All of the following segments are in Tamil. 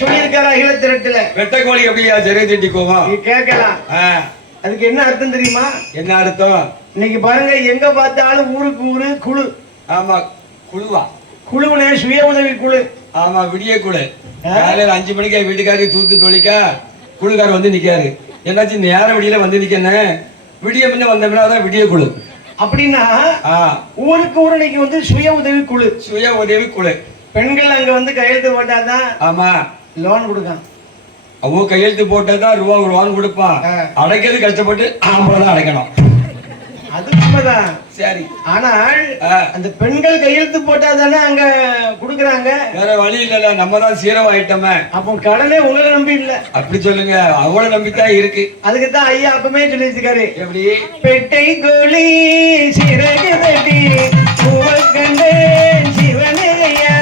சொல்லியிருக்காரு அகில திரட்டுல. வெட்ட கோழி எப்படியா சரி திண்டி கோவம் கேட்கலாம். அதுக்கு என்ன அர்த்தம் தெரியுமா? என்ன அர்த்தம்? இன்னைக்கு பாருங்க, எங்க பார்த்தாலும் ஊருக்கு ஊரு குழு. ஆமா, குழுவா? குழுவுனே சுய உதவி குழு. ஆமா, விடிய குழு. காலையில 5 மணிக்கு வீட்டுக்காரி தூத்து தொழிக்கா குழுக்காரர் வந்து நிக்காரு. என்னாச்சு நேரம் விடியில வந்து நிக்கன்னு விடிய முன்ன வந்தோம்னா விடிய குழு. அப்படின்னா ஊருக்கு ஊர் இன்னைக்கு வந்து சுய உதவி குழு. சுய உதவி குழு. பெண்கள் அங்க வந்து கையெழுத்து போட்டாதான் ஆமா லோன் கொடுக்கான். அவ கையெழுத்து போட்டாதான் லோன் கொடுப்பான். அடைக்கிறது கஷ்டப்பட்டு ஆம்பளை தான் அடைக்கணும். அது உண்மைதான். சரி, ஆனால் அந்த பெண்கள் கையெழுத்து போட்டாதானே அங்க குடுக்குறாங்க. வேற வழி இல்ல, நம்ம தான் சீரோ ஆயிட்டோமே. அப்போ கடனே உங்களை நம்பி இல்ல. அப்படி சொல்லுங்க, அவளை நம்பித்தான் இருக்கு. அதுக்குதான் ஐயா அப்பமே சொல்லி வச்சுக்காரு. எப்படி? பெட்டை கோழி சிறகு தட்டி பூவக்கண்டே சிவனையா.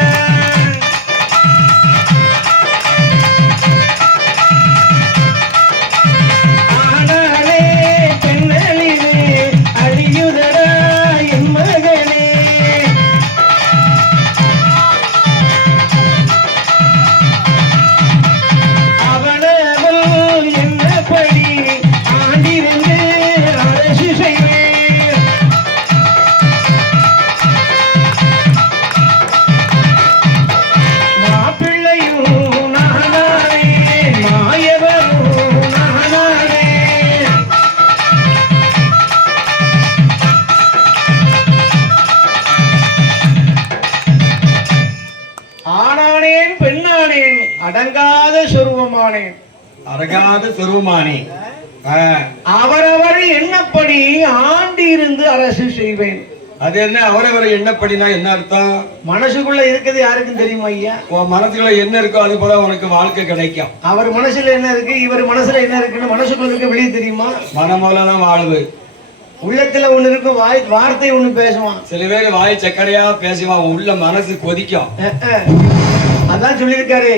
அடங்காத சொருவமானேன். அடங்காத சொருவமானேன். அவரவர் எண்ணப்படி ஆண்டி இருந்து அரசு செய்வேன். அது என்ன அவரவர் எண்ணப்படினா என்ன அர்த்தம்? மனசுக்குள்ள இருக்குது யாருக்கும் தெரியுமா ஐயா? உன் மனசுக்குள்ள என்ன இருக்கோ அது போல உனக்கு வாழ்க்கை கிடைக்கும். அவர் மனசுல என்ன இருக்கு, இவர் மனசுல என்ன இருக்குன்னு மனசுக்குள்ள இருக்க வெளியே தெரியுமா? மனமூலதான் வாழ்வு. உள்ளத்துல ஒண்ணு இருக்கும், வார்த்தை ஒண்ணு பேசுவான். சில பேர் வாய் சக்கரையா பேசுவான், உள்ள மனசு கொதிக்கும். அதான் சொல்லியிருக்காரு,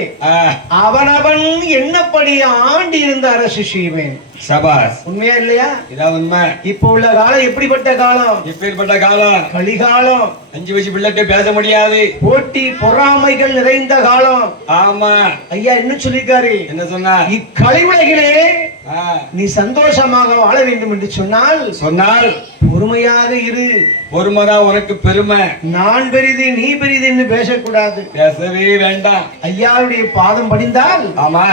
அவனவன் என்னப்படி ஆண்டி இருந்த அரசு செய்வேன். சபாஸ். உண்மையா இல்லையா? இதான் உண்மை. இப்ப உள்ள காலம் எப்படிப்பட்ட காலம்? எப்படிப்பட்ட காலம்? கலிகாலம். 5 வயசு பிள்ளைகிட்ட பேச முடியாது. போட்டி பொறாமைகள் நிறைந்த காலம். ஆமா ஐயா என்ன சொல்லிருக்காரு? என்ன சொன்னா? இக்கலை உலகிலே நீ சந்தோஷமாக வாழ வேண்டும் என்று சொன்னால் பொறுமையாக இரு. பொறுமைதான் உனக்கு பெருமை. நான் பெரிது நீ பெரிது என்று பேசக்கூடாது. பேசவே வேண்டாம். ஐயாவுடைய பாதம் படிந்தால் ஆமா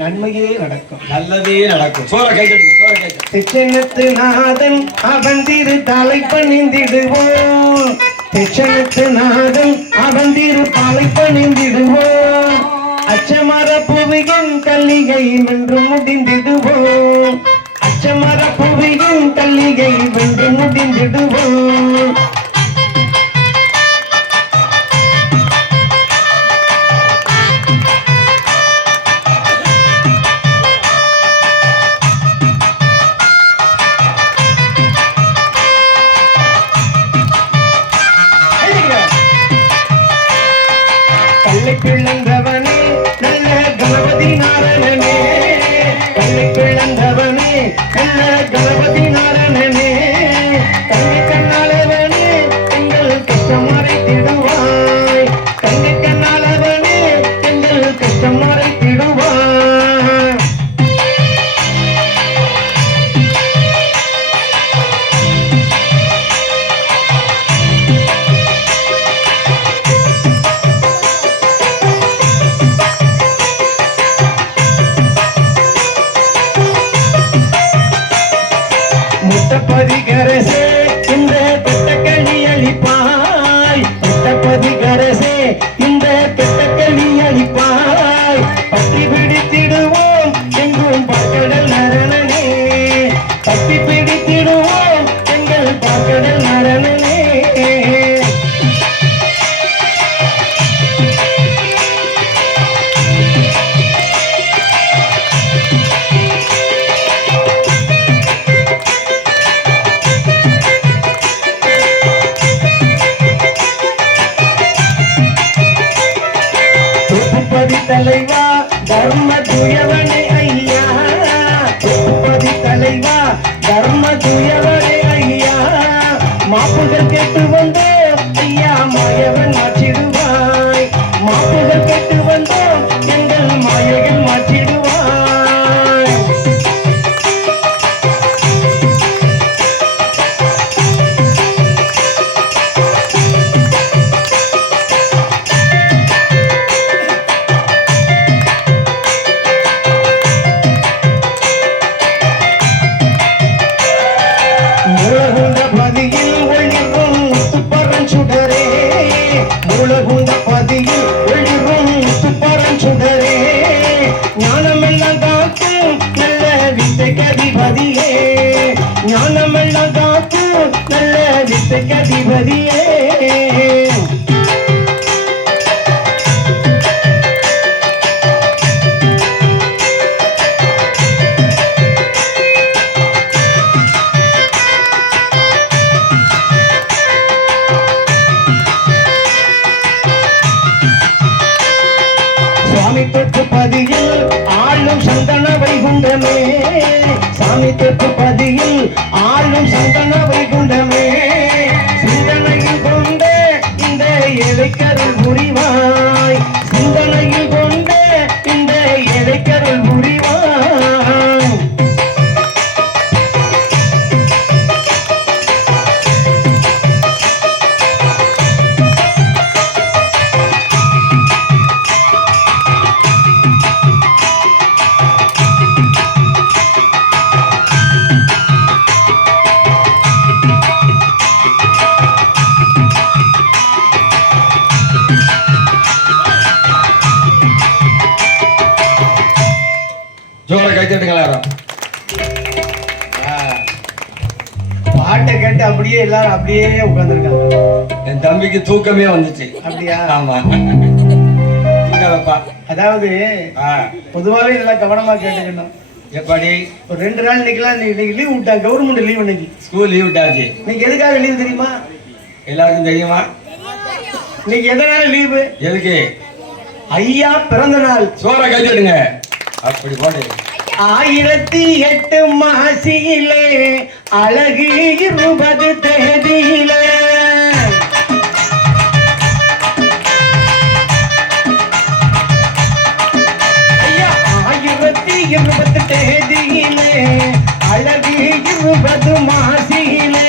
நன்மையே நடக்கும், நல்லதே நடக்கும். சோற கை கட்டுங்க, சோற கை கட்டுங்க. தெச்சனத்து நாதன் அவன் திரு தலை பணிந்திடுவோம். தெச்சனத்து நாதன் அவன் திரு தலை பணிந்திடுவோம். அச்சமர புவியின் கல்லிகை வென்று முடிந்திடுவோம். அச்சமர புவியின் கல்லிகை வென்று முடிந்திடுவோம். பிளந்தவனே நல்ல கணபதி நாரணனே, கண்ணை பிளந்தவனே நல்ல கணபதி நாரணனே, கண்ணை கண்ணாளவனே எங்கள் கஷ்டம் மறைத்திடுவாய். கண்ணை கண்ணாளவனே எங்கள் கஷ்டம் மறைத்திடுவாய். முட்டப்பதிகரசே இந்த பெட்டக்கழி அளிப்பாய். முட்டப்பதிகரசே இந்த பெட்டக்கழி அளிப்பாய். பற்றி பிடித்திடுவோம் எங்கும் பார்க்கடல் நரணனே. பற்றி பிடித்திடுவோம் எங்கள் பார்க்கடல் நரணனே. தலைவா தர்ம துயவனே ஐயா. திருப்பதி தலைவா தர்ம துயவனே ஐயா. மாப்புகள் கேட்டு வந்தோம் ஐயா மாயவன் மாற்றிடுவாய். மாப்புகள் கேட்டு வந்தோம் எங்கள் பதியே சாமி தொட்டு பதியில் ஆளும் சந்தன வைகுண்டமே சாமி தொட்டு பதியில் ஆளும் சந்தன வைகுண்டமே சிந்தனையில் கொண்ட இந்த இடைக்கருள் புரிவாய் சிந்தனையில் கொண்ட இந்த இடைக்கருள் புரிவாய் ஜோர கை தட்டுங்களா யாரும்? பாட்டை கேட்டு அப்படியே எல்லாரும் அப்படியே உட்கார்ந்துருக்காங்க. என் தம்பிக்கு தூக்கமே வந்துச்சு. அப்படியா? ஆமா. தூங்கப்பா. அதாவது பொதுவாகவே நல்லா கவனமா கேட்டுக்கணும். எப்படி ஒரு 2 நாள் இன்னைக்கெல்லாம் இன்னைக்கு லீவ் விட்டாங்க, கவர்மெண்ட் லீவ் இன்னைக்கு. ஸ்கூல் லீவ் விட்டாச்சு. இன்னைக்கு எதுக்காக லீவ் தெரியுமா? எல்லாருக்கும் தெரியுமா? இன்னைக்கு எதனால லீவு? எதுக்கு? ஐயா பிறந்த நாள். சோற கை தட்டுங்க. அப்படி போடு. 1008 மாசியிலே அழகு 20 தேதியிலே ஐயா 1020 தேதியிலே அழகு 20 மாசியிலே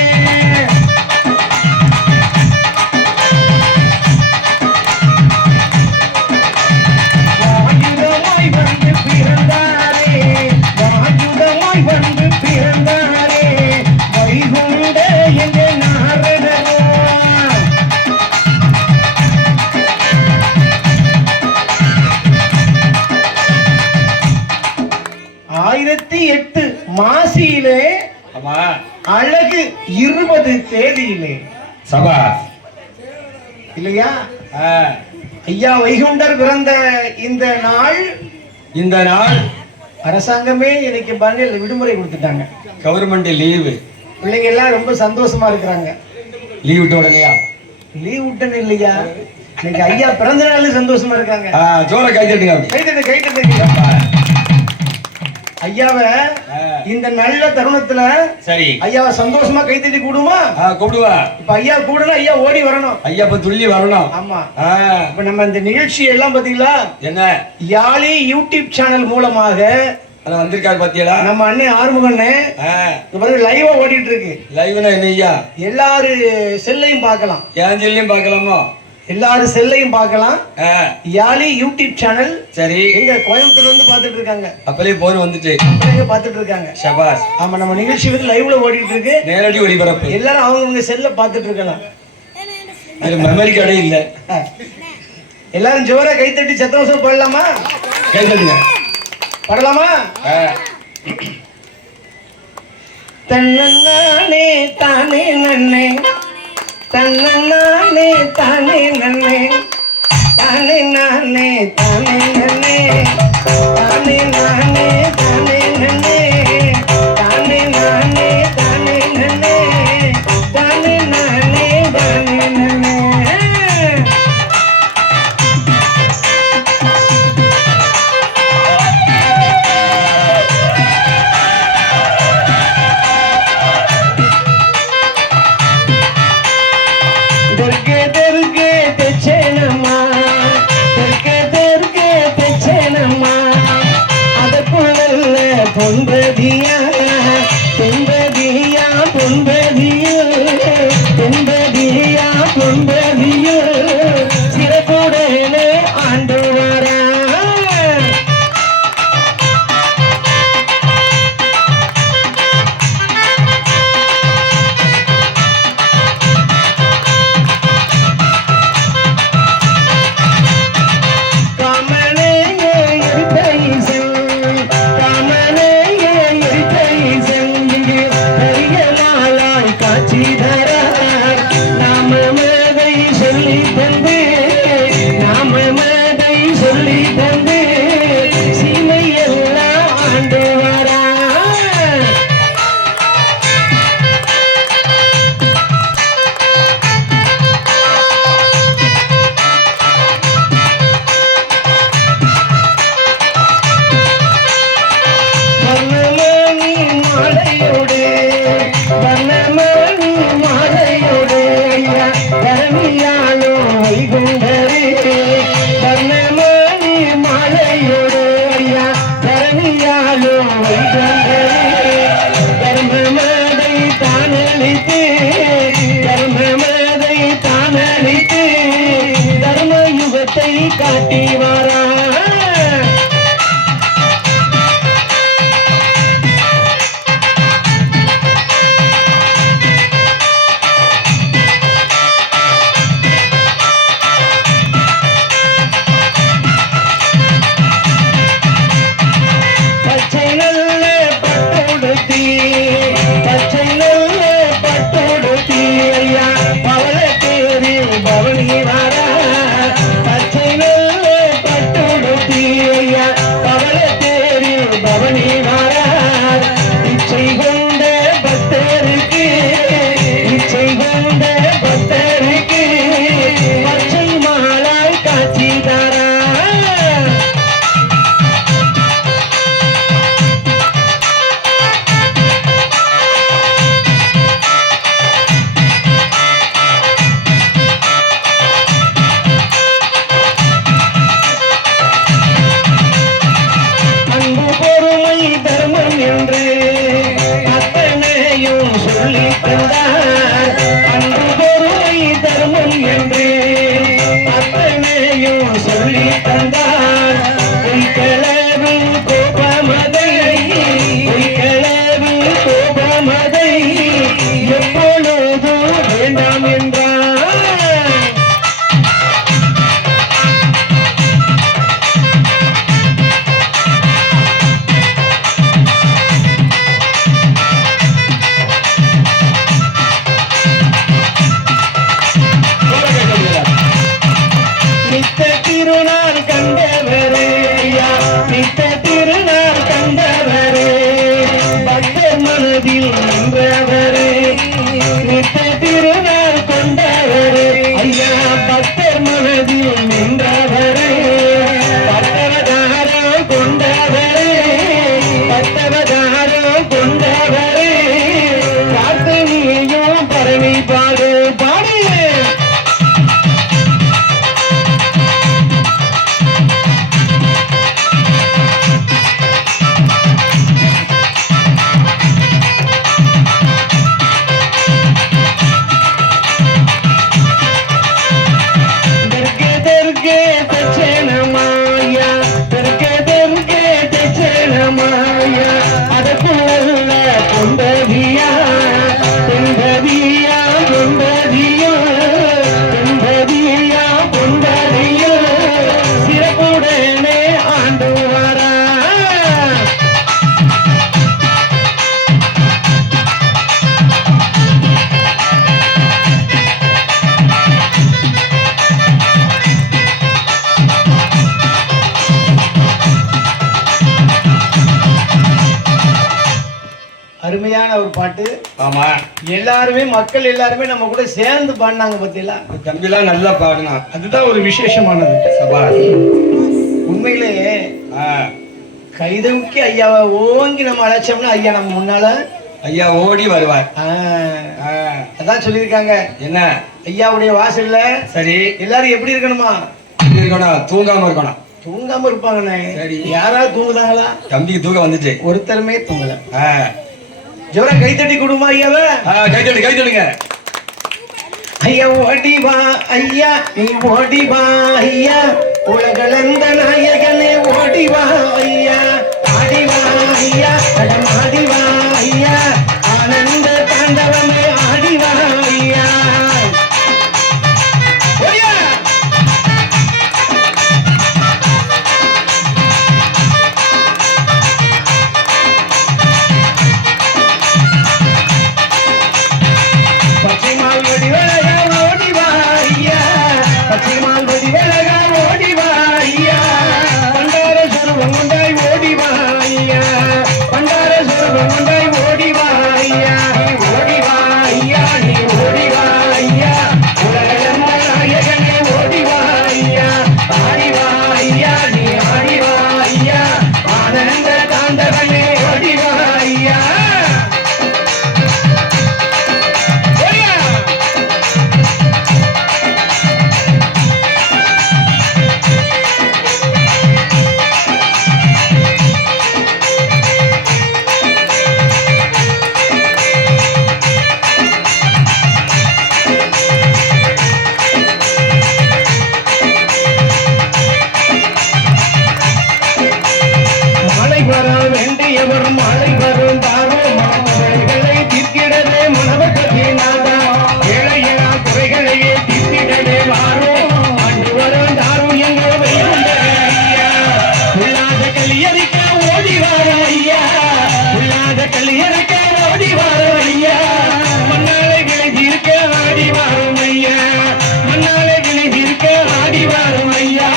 மாசியிலே அழகு 20 தேதியிலே சபா இல்லையா? ஐயா வைகுண்டர் பிறந்த இந்த நாள் அரசாங்கமே இன்னைக்கு பாருங்க விடுமுறை கொடுத்துட்டாங்க. Government leave. பிள்ளைங்க எல்லாம் ரொம்ப சந்தோஷமா இருக்கிறாங்க. லீவ் விட்ட உடனேயா? லீவ் விட்டனு இல்லையா, இன்னைக்கு ஐயா பிறந்த நாள் சந்தோஷமா இருக்காங்க. ஜோர கை தட்டுங்க. கை தட்டுங்க. ஐயாவை இந்த நல்ல தருணத்துல சரி ஐயாவை சந்தோஷமா கைத்தட்டி கூடுமா? கூடுவா. இப்ப ஐயா கூடனா ஐயா ஓடி வரணும். ஐயா இப்ப துள்ளி வரணும். ஆமா. இப்ப நம்ம இந்த நிகழ்ச்சி எல்லாம் பாத்தீங்களா? என்ன யாழி யூடியூப் சேனல் மூலமாக வந்திருக்காரு பாத்தீங்களா? நம்ம அண்ணன் ஆறுமுகண்ணே லைவா ஓடிட்டு இருக்கு. லைவ்னா என்ன ஐயா? எல்லாரு செல்லையும் பார்க்கலாம். என் செல்லையும் பார்க்கலாமா? எல்லாரும் செல்லையும் பார்க்கலாம். யாழி யூடியூப் சேனல் சரி எங்க கோயம்புத்தூர்ல இருந்து பாத்துட்டு இருக்காங்க. அப்பலே போன் வந்துட்டு பாத்துட்டு இருக்காங்க. ஷபாஸ். ஆமா, நம்ம நிகழ்ச்சி வந்து லைவ்ல ஓடிட்டு இருக்கு. நேரடி ஒளிபரப்பு. எல்லாரும் அவங்க செல்ல பாத்துட்டு இருக்கலாம். அது மெமரி கார்டே இல்ல. எல்லாரும் ஜோரா கைத்தட்டி சத்தோசம் பாடலாமா? கைத்தட்டுங்க. பாடலாமா? தன்னே தானே நன்னே தன்னே தானே நன்னே தானே நானே தானே நன்னே தானே நானே தானே நன்னே தானே நானே தானே நன்னே தானே நானே தானே நன்னே. பொன்பதியா பொன்பதியா பொன்பதியோ பொன்பதியா பொன்பதியோ சிறப்புடனே ஆண்டு வரா. காமனே இருப்பை காமனே இருப்பை பொய்களவு கோபமதை பொய்களவு கோபமதை எப்பொழுதும் வேண்டாம் என்றார். நித்த திருநாள் கண்டவரே ஐயா, நித்த திருநாள் கண்டவரே, பக்தர் மனதில் நின்றவரே, நித்த திருநாள் கொண்டவரே ஐயா, பக்தர் மனதில் நின்றவரே, பக்தவதாரம் கொண்டவரே, பக்தவதாரம் கொண்டவரே, பிரார்த்தனையும் பரவி பாடு பாடு. சிறப்புடனே ஆண்டு வரா. அருமையான ஒரு பாட்டு. ஆமா, எல்லாருமே மக்கள் எல்லாருமே நம்ம கூட சேர்ந்து பாடினாங்க பத்தியா. தம்பிலாம் நல்லா பாடுனா. அதுதான் ஒரு விசேஷமானது. சபா உண்மையிலேயே கைதூக்கி ஐயாவை ஓங்கி நம்ம அழைச்சோம்னா ஐயா நம்ம முன்னால ஐயா ஓடி வருவார். அதான் சொல்லியிருக்காங்க. என்ன ஐயாவுடைய வாசல்ல சரி எல்லாரும் எப்படி இருக்கணுமா? எப்படி இருக்கணும்? தூங்காம இருக்கணும். தூங்காம இருப்பாங்கண்ணே. சரி. யாராவது தூங்குதாங்களா? தம்பிக்கு தூக்கம் வந்துச்சு. ஒருத்தருமே தூங்கல. ஜோரம் கைத்தட்டி கொடுமா ஐயாவை. கைத்தட்டு கைத்தட்டுங்க. ஐயா ஓடிவா ஐயா, நீ ஓடிவா ஐயா, உலகளந்த நாயகனே ஓடிவா ஐயா, ஆடிவா ஐயா, ஆடிவா ஐயா, ஆனந்த தாண்டவமே ஆடிவா ஐயா. பச்சைமால் ஓடி வழகா ஓடிவா ஐயா, பச்சைமால் ஓடி வழகா ஓடிவா ஐயா, பண்டார சுரபம் உண்டாய் ஓடிவா ஐயா, பண்டார சுரபம் உண்டாய் ஓடிவா ஐயா, ஓடிவா ஐயா, நீ ஓடிவா ஐயா, உலகளந்த நாயகனே ஓடிவா ஐயா, ஆடிவா ஐயா, நீ ஆடிவா ஐயா, ஆனந்த தாண்டவனே ஓடிவா ஐயா. மழை வர வேண்டியவர் மழை வரும் தாரோ, குறைகளை தீர்த்திடவே மனவக்கத்தி நாதா, ஏழையா குறைகளையே தீர்த்திடவே வாரோ, ஆண்டு வரும் தாரோ எங்கோ வெய்யுண்ட ஐயா, உள்ளாத கலியறிக்க ஓடிவார ஐயா, உள்ளாத கலியறிக்க ஓடிவார ஐயா, மண்ணாலை விளைந்திருக்க ஆடிவாரும் ஐயா, மண்ணாலை விளைந்திருக்க ஆடிவாரும் ஐயா,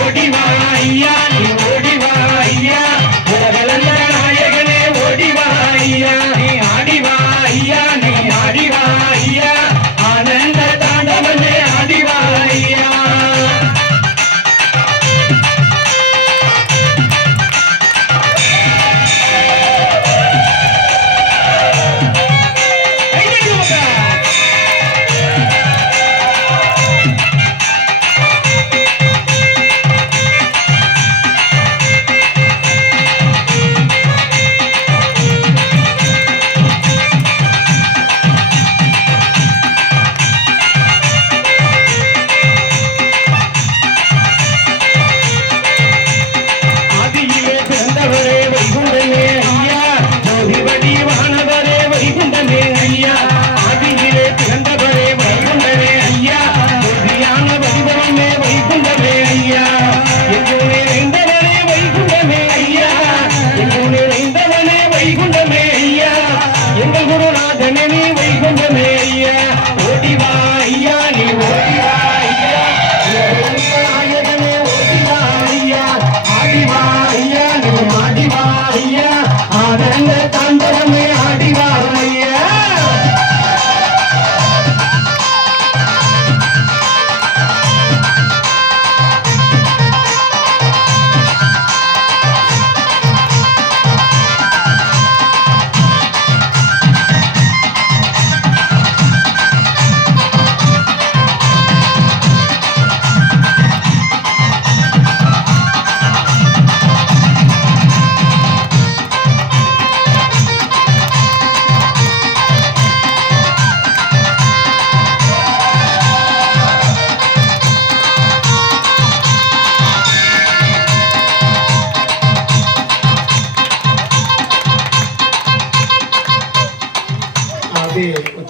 ஓடிவா ஐயா, நீ ஓடிவா ஐயா, உலகளந்த நாயகனே ஓடிவா ஐயா, நீ ஆடிவா ஐயா, நீ ஆடிவா ஐயா, ஆனந்த தாண்டவனே ஆடிவா ஐயா.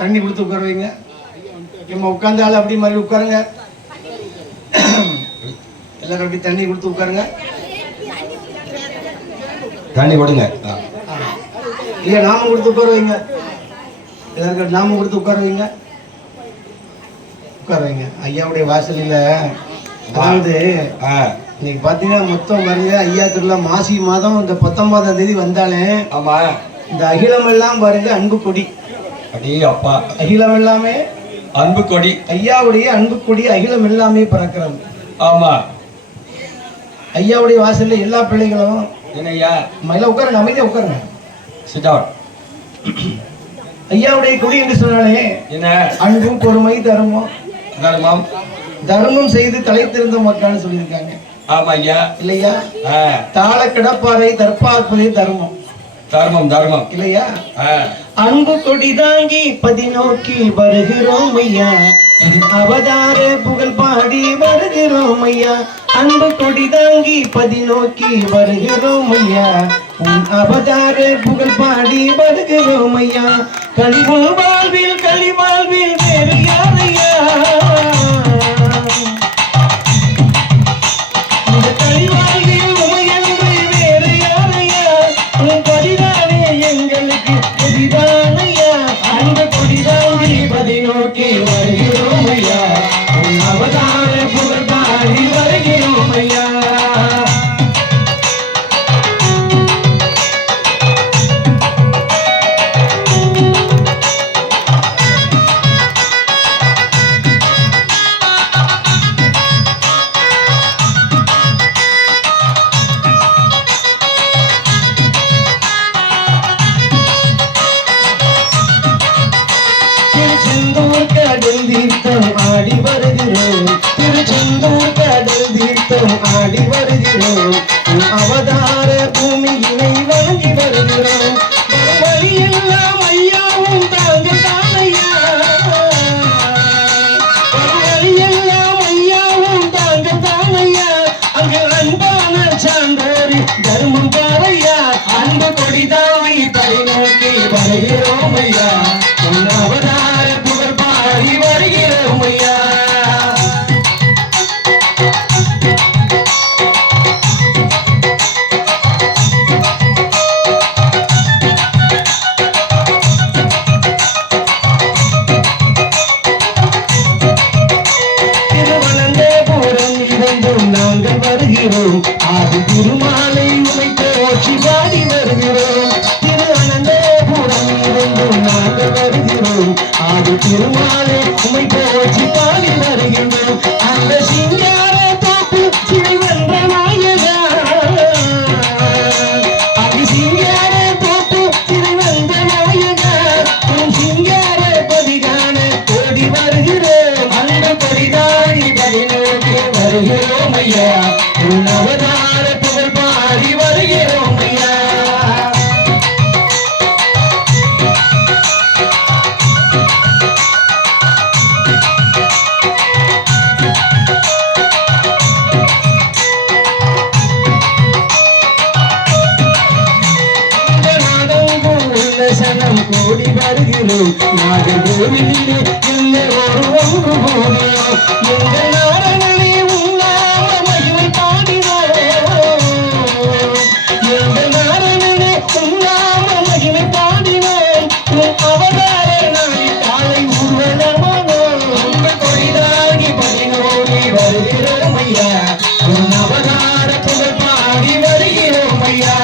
தண்ணி கொடுத்து உட்கார வைங்க. நம்ம உட்காந்தாலும் அப்படி மாதிரி உட்காருங்க. எல்லாரும் அப்படி தண்ணி கொடுத்து உட்காருங்க. தண்ணி கொடுங்க. இல்ல நாம கொடுத்து உட்கார வைங்க. எல்லாருக்கும் நாம கொடுத்து உட்கார வைங்க. உட்கார வைங்க. ஐயாவுடைய வாசலில் அதாவது இன்னைக்கு பாத்தீங்கன்னா மொத்தம் பாருங்க ஐயா திருவிழா மாசி மாதம் இந்த 19ஆம் தேதி வந்தாலே ஆமா இந்த அகிலம் எல்லாம் பாருங்க அன்பு கொடி. அடே அப்பா, அகிலம் எல்லாமே அன்பு கொடி. ஐயாவுடைய அன்பு கொடி அகிலம் எல்லாமே பறக்கிறது. ஆமா, ஐயாவுடைய வாசல்ல எல்லா பிள்ளைகளும் என்னையா மயில உட்காருங்க, அமைதியா உட்காருங்க. Sit down. ஐயாவுடைய கொடி என்று சொன்னாலே என்ன? அன்பு, பொறுமை, தர்மம். தர்மம். தர்மம் செய்து தலைத்திருந்த மக்கள்னு சொல்லியிருக்காங்க. ஆமா ஐயா, இல்லையா? தாள கிடப்பாறை தற்பார்ப்பதே தர்மம். தர்மம் தர்மம் இல்லையா? அன்பு கொடி தாங்கி பதிநோக்கி வருகிறோம் ஐயா, அவதார புகழ் பாடி வருகிறோம் ஐயா. அன்பு கொடி தாங்கி பதிநோக்கி வருகிறோம் ஐயா, உன் அவதார புகழ் பாடி வருகிறோம் ஐயா. கழிவு வாழ்வில் கழிவாழ்வில் வேறு யாரையா, இந்த கழிவாழ்வில் உமையன்று வேறு யாரையா, உன் கொடிதானே எங்களுக்கு கொடிதானையா. அன்பு கொடிதாங்கி பதிநோக்கி வருகிறோம் ஐயா, உன் அவதார புகழ் பாடி வருகிறோம் ஐயா. திருச்செந்தூர் கடல் தீர்த்தம் ஆடி வருகிறோம், திருச்செந்தூர் கடல் தீர்த்தம் ஆடி வருகிறோம். உன் அவதார பூமியினை வணங்கி வருகிறோம். வழியெல்லாம் ஐயாவும் தாங்க தானையா, வழியெல்லாம் ஐயாவும் தாங்க தானையா. அங்கு அன்பான சான்றோரி தர்மம் பாரையா, அன்பு கொடிதாவி பரிநோக்கி வருகிறோம் ஐயா, உன் அவதார புகழ் பாடி வருகிறோம் ஐயா. திருவனந்தபுரம் இருந்தும் நாங்கள் வருகிறோம், ஆதி திருமாலை உமை போற்றி பாடி வருகிறோம். திருவனந்தபுரம் இருந்தும் நாங்கள் வருகிறோம், ஆதி திருமாலை உமை போற்றி பாடி வருகிறோம். அந்த சிங்கார தோப்பு சிறை வென்ற நாயகா, அது சிங்கார தோப்பு சிறை வென்ற நாயகா, உன் சிங்கார கொடிகான ஓடி வருகிறோம். அந்த கொடிதாடி பதினோக்கி வருகிறோம் ஐயா, உன் அவதார புகழ் பாடி வருகிறோம் ஐயா. சனம் கூடி வருகிறோம், நாகர்கோவிலிலே இல்லை ஒரு ஒன்று போகிறோம். எங்கள் நாரணனே உன்னாம மகிமை பாடினோம், எங்கள் நாரணனே உன்னாம மகிமை பாடினோம். உன் அவதார நாளை காலை ஊர்வலமானோம். உங்கள் கொடிதாகி பதினோடி வருகிறோம் ஐயா, உன் அவதார புகழ் பாடி வருகிறோம் ஐயா.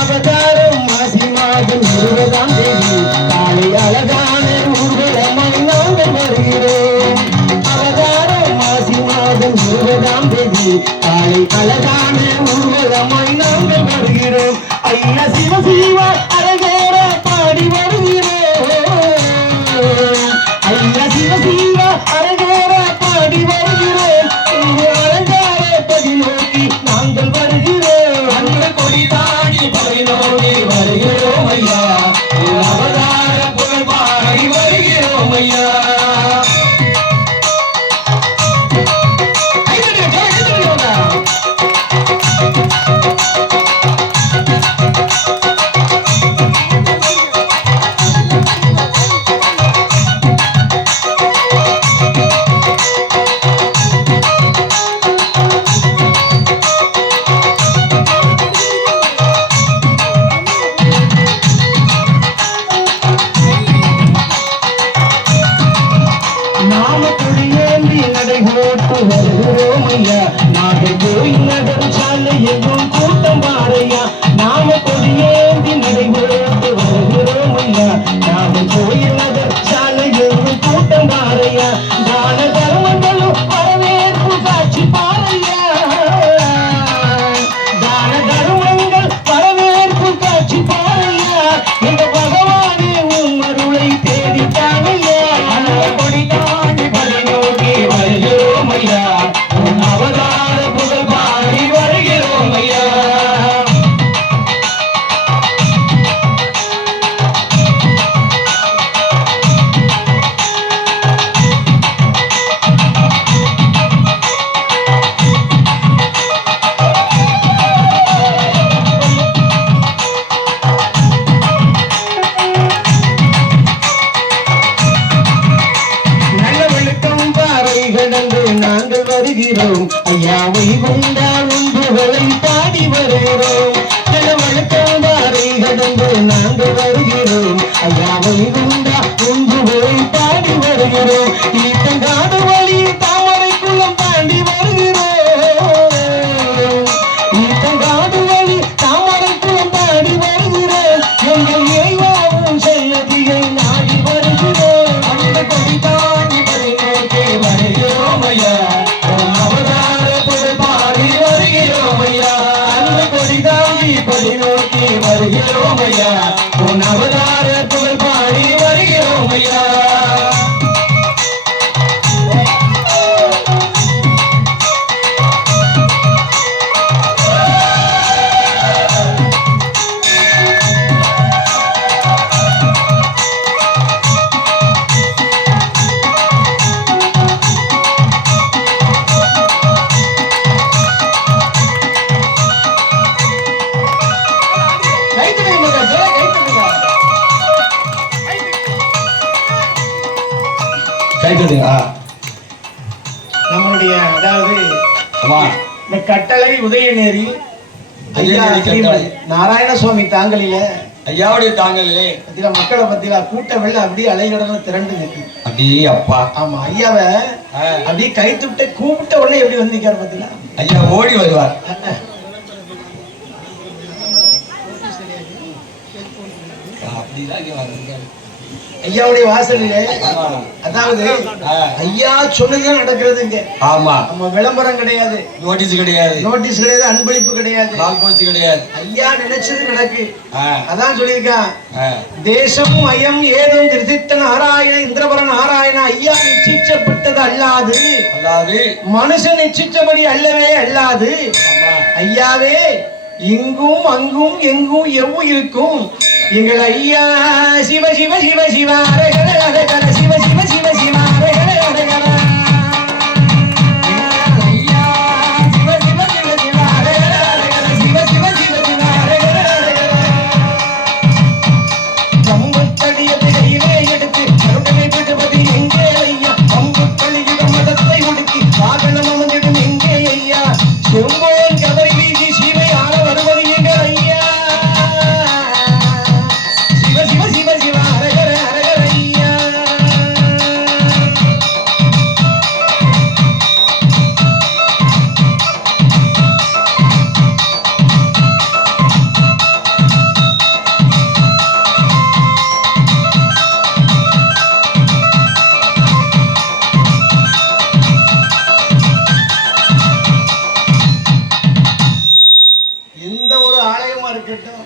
அவதாரம் மாசி மாதம் 20ஆம் தேதி காலை அழகான ஊர்வலமாய் நாங்கள் வருகிறோம். அவதாரம் மாசி மாதம் 20ஆம் தேதி காலை அழகான ஊர்வலமாய் நாங்கள் வருகிறோம். ஐயா சிவ சிவ அழகோர பாடி வருகிறோம். வருகிறோம் வழக்கம்பாறை கடந்து நாங்கள் வருகிறோம் ஐயாவை உண்டா ஒன்று போய் பாடி வருகிறோம் ஈத்தங்காடு வழி தாமரை குளம் தாண்டி வருகிறோம் ஈத்தங்காடு வழி தாமரை குளம் தாண்டி வருகிறோம் எங்கள் இறைவாவும் செல்லதியை நாடி வருகிறோம் அந்த கொடி தாண்டி வருகிறோம் வருகிறோம் ஐயா அவதார புகழ் பாடி வருகிறோம் ஐயா அந்த கொடி தாண்டி நோக்கி வருகிறோம் ஐயா உன் அவதார புகழ் பாடி வருகிறோம் ஐயா நம்மளுடைய அதாவது இந்த கட்டளை உதயநேரி ஐயா நாராயணசுவாமி தாங்கலில ஐயாவுடைய தாங்கலே பத்தில மக்களை பத்தில கூட்ட வெள்ள அப்படியே அலைகடல திரண்டு நிற்கு அப்படியே அப்பா ஆமா ஐயாவை அப்படியே கை துட்ட கூப்பிட்ட உடனே எப்படி வந்து நிக்காரு பத்தில ஐயா ஓடி வருவார் ஐயாவுடைய வாசலிலே அதாவது ஐயா சொன்னதுதான் நடக்கிறது இங்க ஆமா நம்ம விளம்பரம் கிடையாது நோட்டீஸ் கிடையாது அன்பளிப்பு கிடையாது கிடையாது ஐயா நினைச்சது நடக்கு அதான் சொல்லியிருக்கான் தேசமும் ஐயம் ஏதும் திருத்தித்த நாராயண இந்திரபர நாராயண ஐயா நிச்சயிக்கப்பட்டது அல்லாது மனுஷன் நிச்சயிச்சபடி அல்லவே அல்லாது ஐயாவே இங்கும் அங்கும் எங்கும் எவ்வும் இருக்கும் எங்கள் ஐயா சிவ சிவ சிவ சிவ அரகர அரகர சிவ சிவ சிவ சிவ அரகர அரகர ஐயா சிவ சிவ சிவ சிவ அரகர அரகர சிவ சிவ சிவ சிவ அரகர அரகர அம்புத்தடியதை கையிலே எடுத்து கருணை பெற்றுவது எங்கே ஐயா அம்புத்தளியிட மதத்தை ஒடுக்கி வாகனம் அமர்ந்திடும் எங்கே ஐயா செம்போல் கவரி வீசி சிவை ஆள வருவது எங்கள் ஐயா சிவ சிவ சிவ சிவ அரகர அரகர ஐயா எந்த ஒரு ஆலயமா இருக்கட்டும்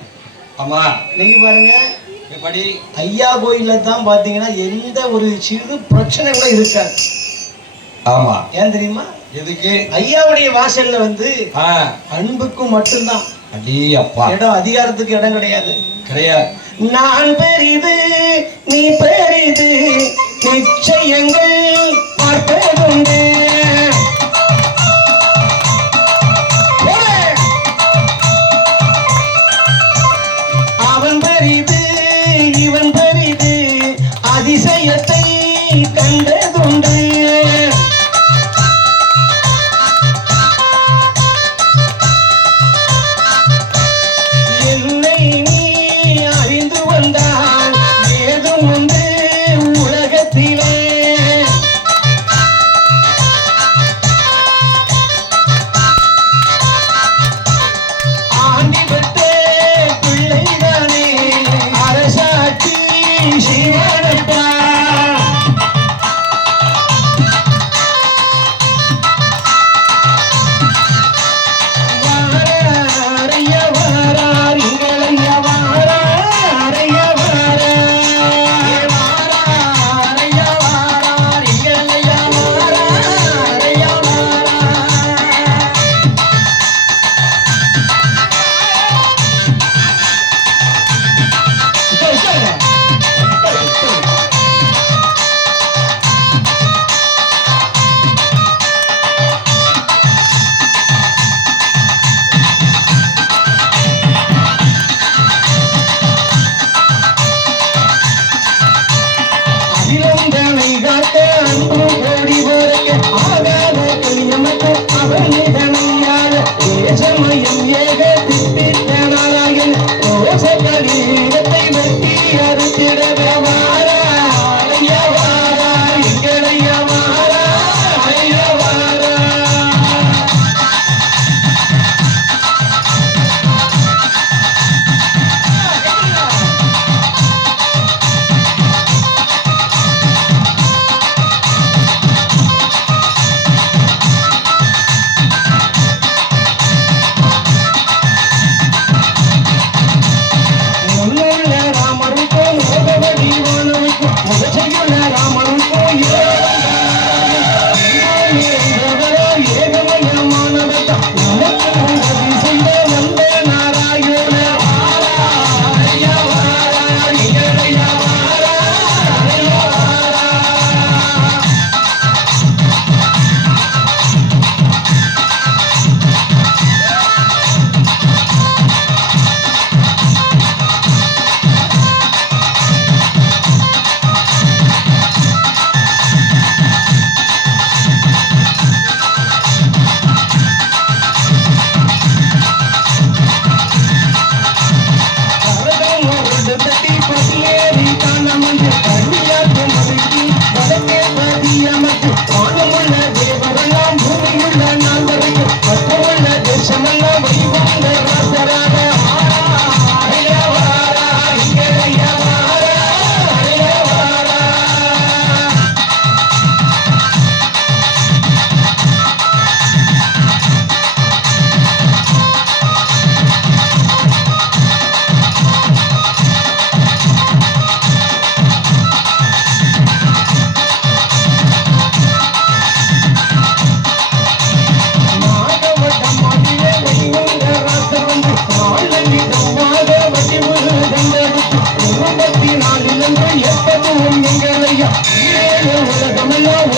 ஆமா நீங்க பாருங்க எப்படி ஐயா கோயில்ல தான் பாத்தீங்கன்னா எந்த ஒரு சிறு பிரச்சனை கூட இருக்காது ஆமா ஏன் தெரியுமா எதுக்கு ஐயாவுடைய வாசல்ல வந்து அன்புக்கு மட்டும்தான் அடே அப்பா இடம் அதிகாரத்துக்கு இடம் கிடையாது கிடையாது நான் பெரிது நீ பெரிது நிச்சயங்கள் பார்ப்பதுண்டு அவன் பெரிது இவன் பெரிது அதிசயத்தை கண்டதுண்டு என்னை நீ அறிந்து வந்தால் ஏதும் உண்டு உலகத்திலே தந்தெடுத்து நாளிடமாக வடிவு தந்தெடுத்து 24 என்று எப்பவும் எங்களையா உலகமெல்லாம்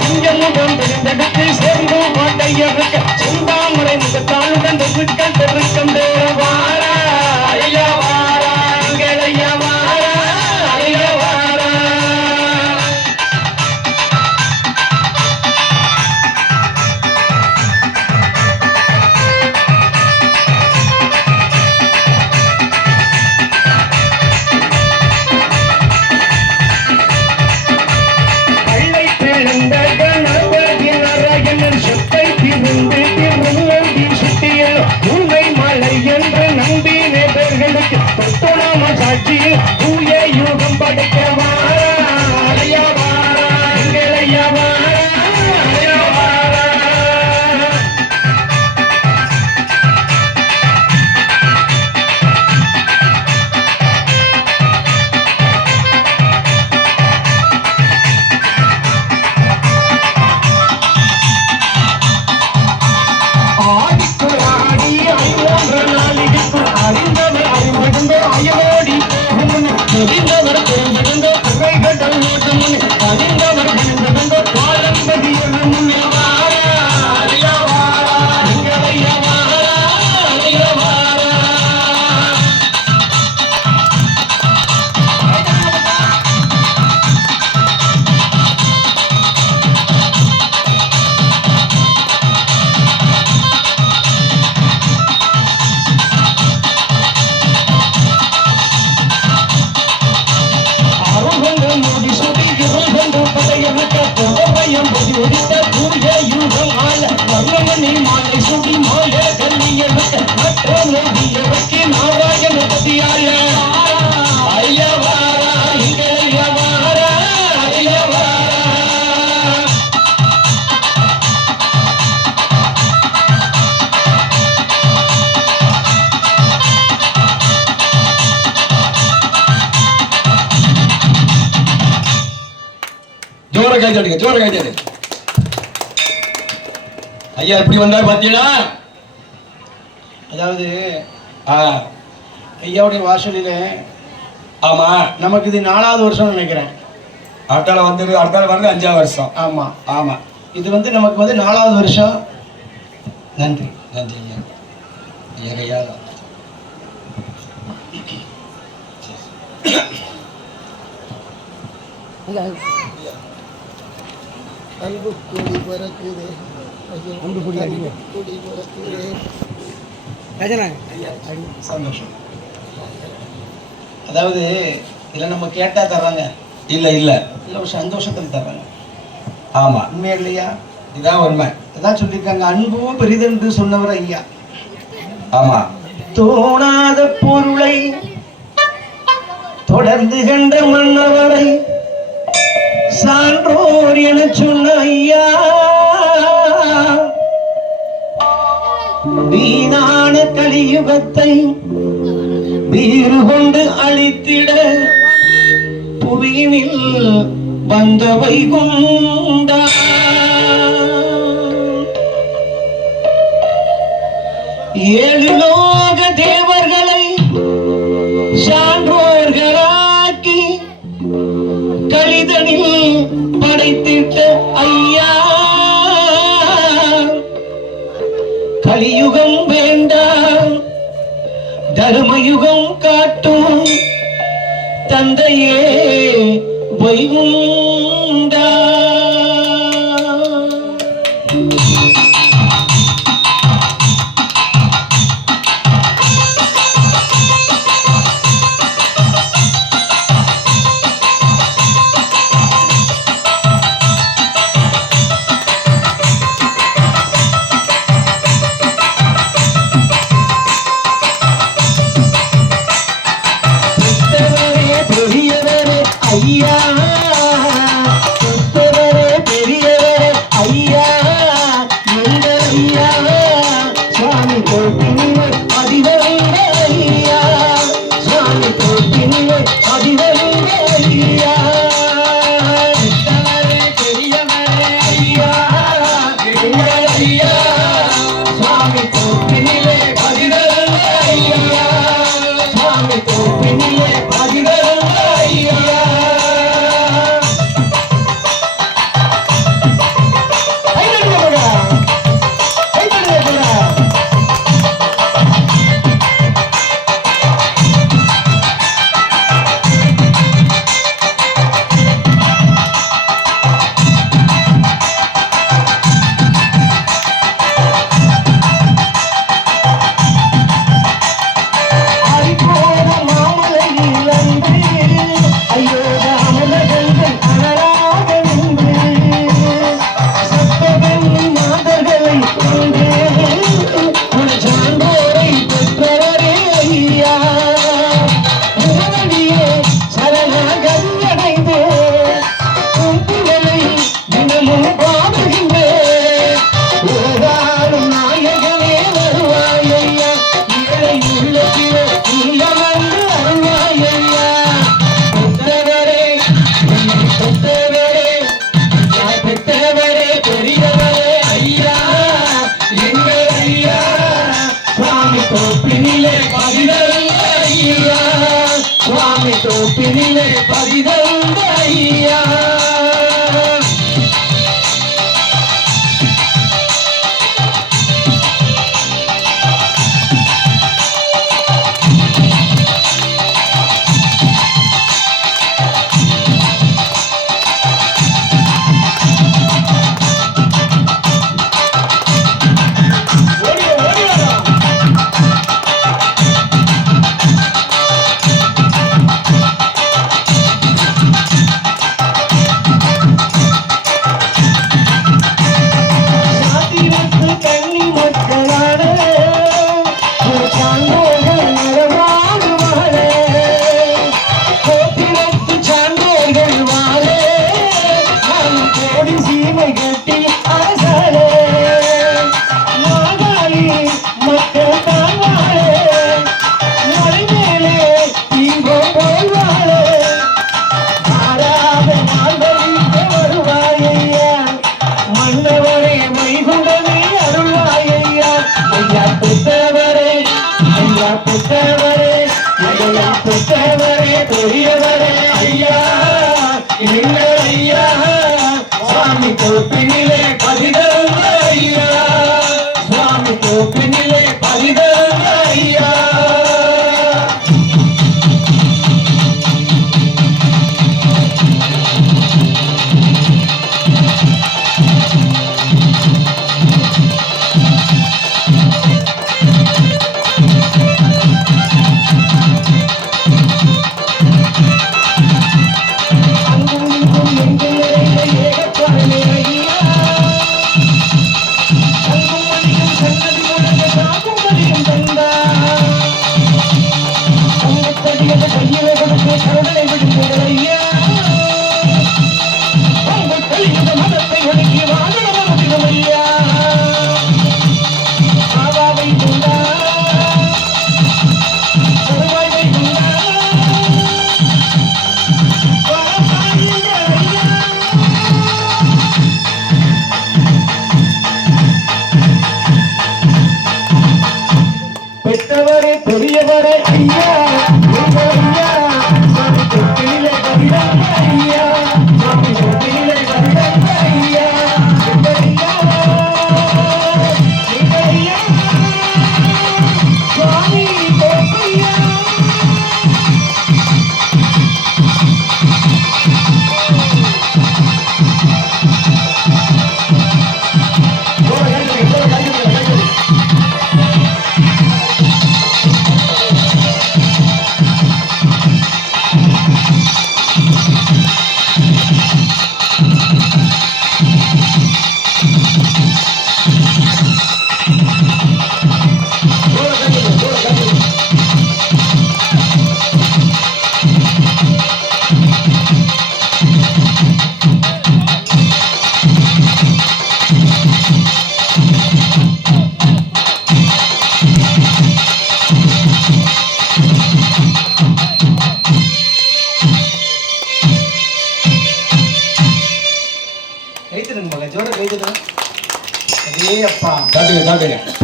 சிங்கமுடன் பிரிந்தெடுத்து சேர்ந்து பாட்டையறுக்க செந்தாமரை முகத்தாளுடன் தெருக்கம் தெருக்கம் தேவாரா ஐயா வாரா எங்களையா வாரா ஐயா வாரா சாட்சியில் தூய யூகம் படைக்க வாரா ஐயா வாரா எங்களையா வாரா ஐயா வாரா ஆடிக்குள் ஆடி 5 நாளிற்குள் அறிந்தவர் அறிவிடுந்த அயலோடி தெரிந்தவர் தெரிந்திருந்தோ குறை கடல் நோட்டு முன் அறிந்தவர் தெரிந்திருந்தோ பாரம்பதி முன்னே வாரா ஐயா வாரா எங்களையா வாரா ஐயா வாரா ஜோர கைதடுங்க ஜோர கைதடு ஐயா எப்படி வந்தார் பாத்தீங்களா அதாவது ஐயாவுடைய வாசலில ஆமா நமக்கு இது 4வது வருஷம் நினைக்கிறேன் அடுத்தால வந்து அடுத்தால வந்து 5வது வருஷம் ஆமா ஆமா இது வந்து நமக்கு வந்து 4வது வருஷம் நன்றி நன்றி ஐயா ஐயா அன்பு கூடி பறக்குது அன்பு கூடி பறக்குது சந்தோஷம். அதாவது இதுல நம்ம கேட்டா தர்றாங்க இல்ல இல்ல இல்ல ஒரு சந்தோஷத்துல தர்றாங்க. ஆமா உண்மையா இல்லையா? இதான் உண்மை. இதான் சொல்லியிருக்காங்க அன்பும் பெரிதென்று சொன்னவர் ஐயா. ஆமா தோணாத பொருளை தொடர்ந்து கண்ட மன்னவரை சான்றோர் என சொன்ன ஐயா, வீணான கலியுகத்தை வீறு கொண்டு அழித்திட புவியினில் வந்தவை கொண்டா. ஏழு லோக தேவர்களை சான்றோர்களாக்கி கலிதனில் படைத்திட்ட ஐயா, கலியுகம் வேண்டாம் தர்மயுகம் காட்டும் தந்தையே வைகுண்டா. ஐயா புத்தவரே பெரியவரே ஐயா, எங்கள் ஐயா சுவாமி கோட்டினிலே அதிவருங்க ஐயா, சுவாமி கோட்டினிலே அதிவருங்க ஐயா. புத்தவரே பெரியவரே ஐயா, எங்கள் ஐயா சுவாமி கோட்டினிலே அதிவருங்க ஐயா, சுவாமி கோட்டினிலே அதிவருங்க ஐயா. தோப்பினிலே பதிதந்த ஐயா. புத்தவரே பெரியவரே ஐயா, எங்கள் ஐயா சுவாமி தோப்பினிலே பதிதந்த ஐயா, சுவாமி தோப்பினிலே பதிதந்த ஐயா. அங்கும் எங்கள் ஏகப்பரமே ஐயா, பெரியவரே ஐயா ஐயா சாமி தொட்டிலே கவிதங்க ஐயா சாமி தொட்டிலே கவிதங்க ஐயா ஐயா ஐயா சுவாமி கோப்பையா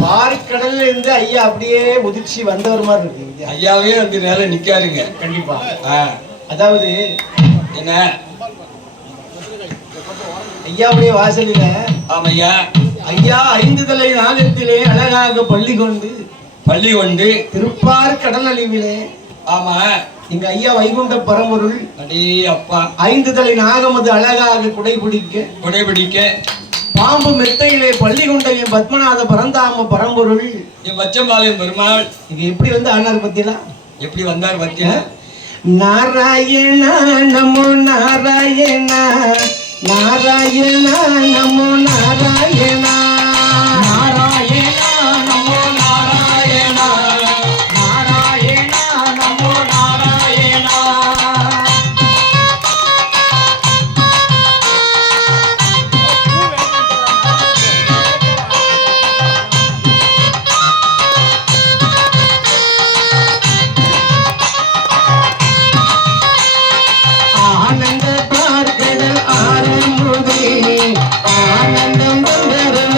பாரிக்கடல்ல இருந்து ஐயா அப்படியே உதிர்ச்சி வந்தவர் மாதிரி இருக்கு. ஐயாவே வந்து நேரம் நிக்காருங்க. கண்டிப்பா. அதாவது என்ன ஐயாவுடைய வாசலில ஆமையா ஐயா 5 தலை நாகத்திலே அழகாக பள்ளி கொண்டு திருப்பார் கடல் அழிவிலே ஆமா இங்க ஐயா வைகுண்ட பரம்பொருள் அடே அப்பா 5 தலை நாகம் அது அழகாக குடைபிடிக்க பாம்பு மெத்தையிலே பள்ளி கொண்ட என் பத்மநாத பரந்தாம பரம்பொருள் என் பச்சம்பாளையம் பெருமாள் இது எப்படி வந்து ஆனார் பத்தியா எப்படி வந்தார் பத்தியா நாராயணா நமோ நாராயணா நாராயணா நமோ நாராயணா நாராயணா நமோ நாராயணா நாராயணா நமோ நாராயணா ஆனந்த பார்க்கடல் ஆரம்புதே ஆனந்தம் வந்தரன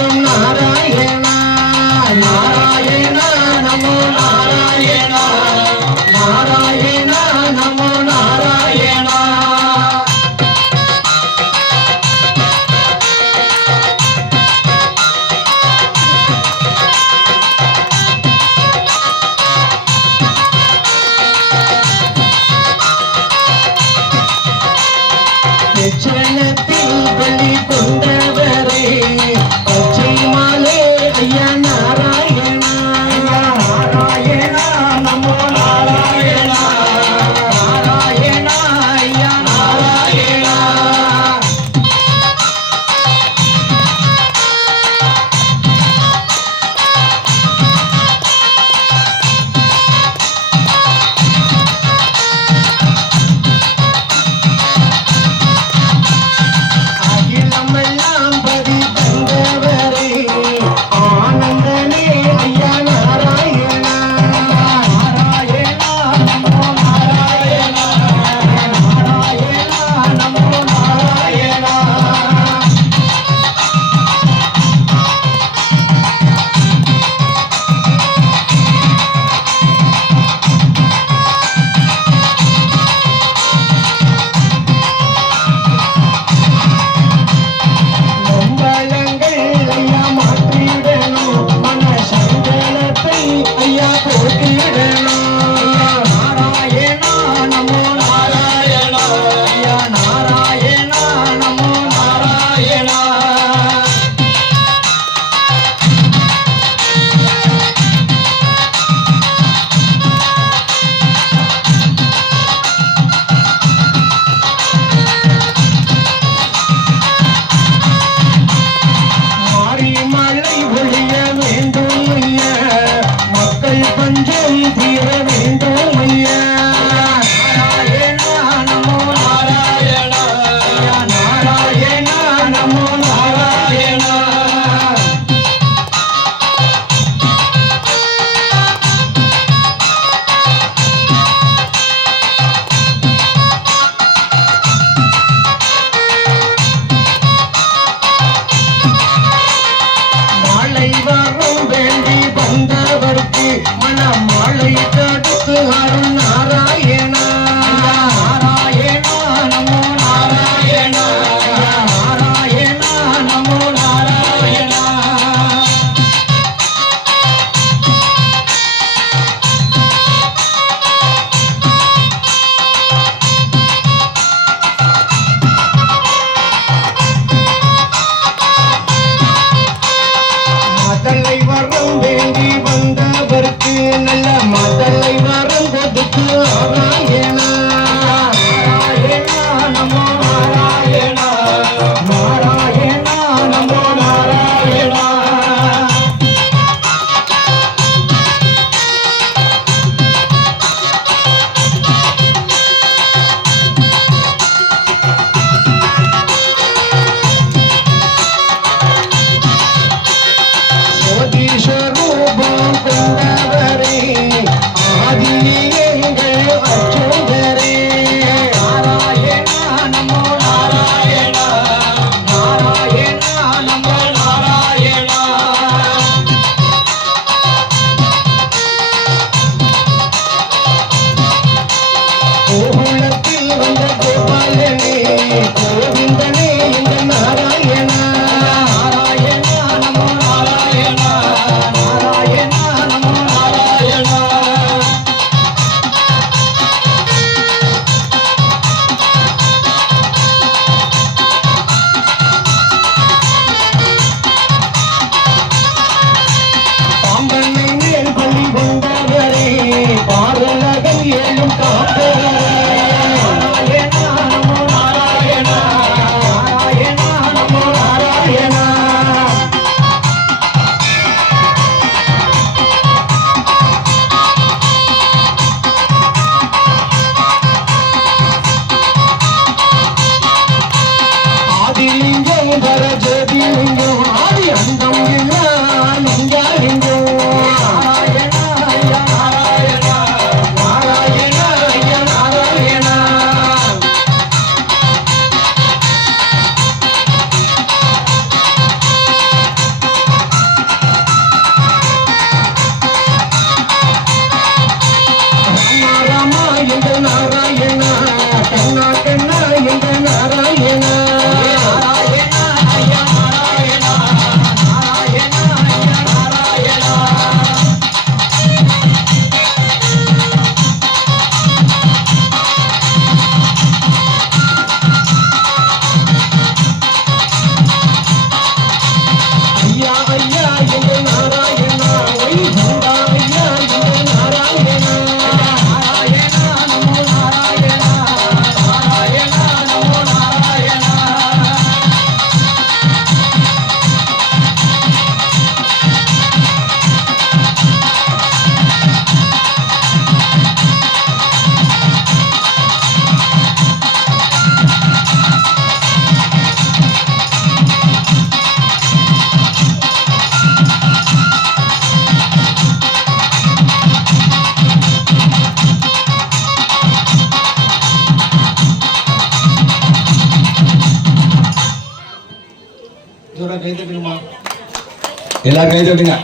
எல்லாரும் கை தட்டுங்க.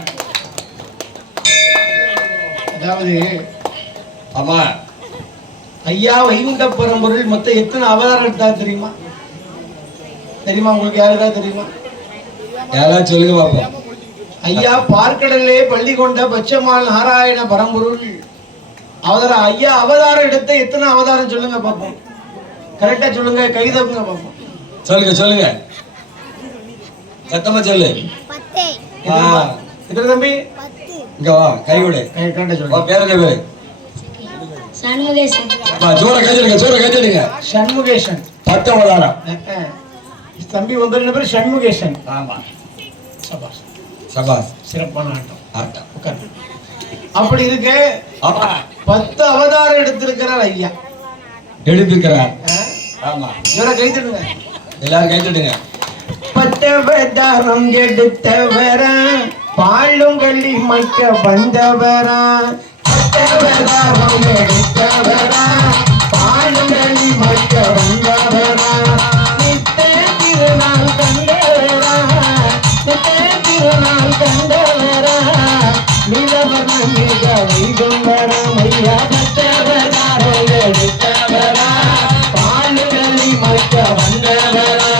அதாவது ஆமா, ஐயா வைகுண்ட பரம்பொருள் மொத்தம் எத்தனை அவதாரம் எடுத்தாரு தெரியுமா? தெரியுமா உங்களுக்கு? யாருக்கா தெரியுமா? யாராவது சொல்லுங்க பாப்போம். ஐயா பார்க்கடலே பள்ளி கொண்ட பச்சைமால் நாராயண பரம்பொருள் அவதாரம். ஐயா அவதாரம் எடுத்த எத்தனை அவதாரம் சொல்லுங்க பாப்போம். கரெக்டா சொல்லுங்க, கைதப்புங்க பாப்போம். சொல்லுங்க சொல்லுங்க, சத்தமா சொல்லு. எத்தனை தம்பி? இங்க வா, கை விடு. கரெக்டா வா, சொல்லுங்க. பேர் என்ன பேரு? சண்முகேசன். ஜோர கைதடுங்க, ஜோர கைதடுங்க. சண்முகேசன். 10 அவதாரம். தம்பி வந்து பேர் சண்முகேசன். ஆமா, சபாஸ் சபாஸ். சிறப்பான ஆட்டம். ஆட்டம். உட்கார்ந்து. அப்படி இருக்கு ஆமா, 10 அவதாரம் எடுத்திருக்கிறார் ஐயா. எடுத்திருக்கிறார். ஆமா, இவரை கைதடுங்க. எல்லாரும் கைதடுங்க. 10 அவதாரம் எடுத்தவரா, பாலும் கள்ளி மைக்க வந்தவரா. 10 அவதாரம் எடுத்தவரா, பாலும் கள்ளி மைக்க வந்தவரா. நித்திய திருநாள் கண்டவரா, நித்திய திருநாள் கண்டவரா. நிலவர மிக வைகுண்டரா ஐயா. 10 அவதாரம் எடுத்தவரா, பாலும் கள்ளி மைக்க வந்தவரா.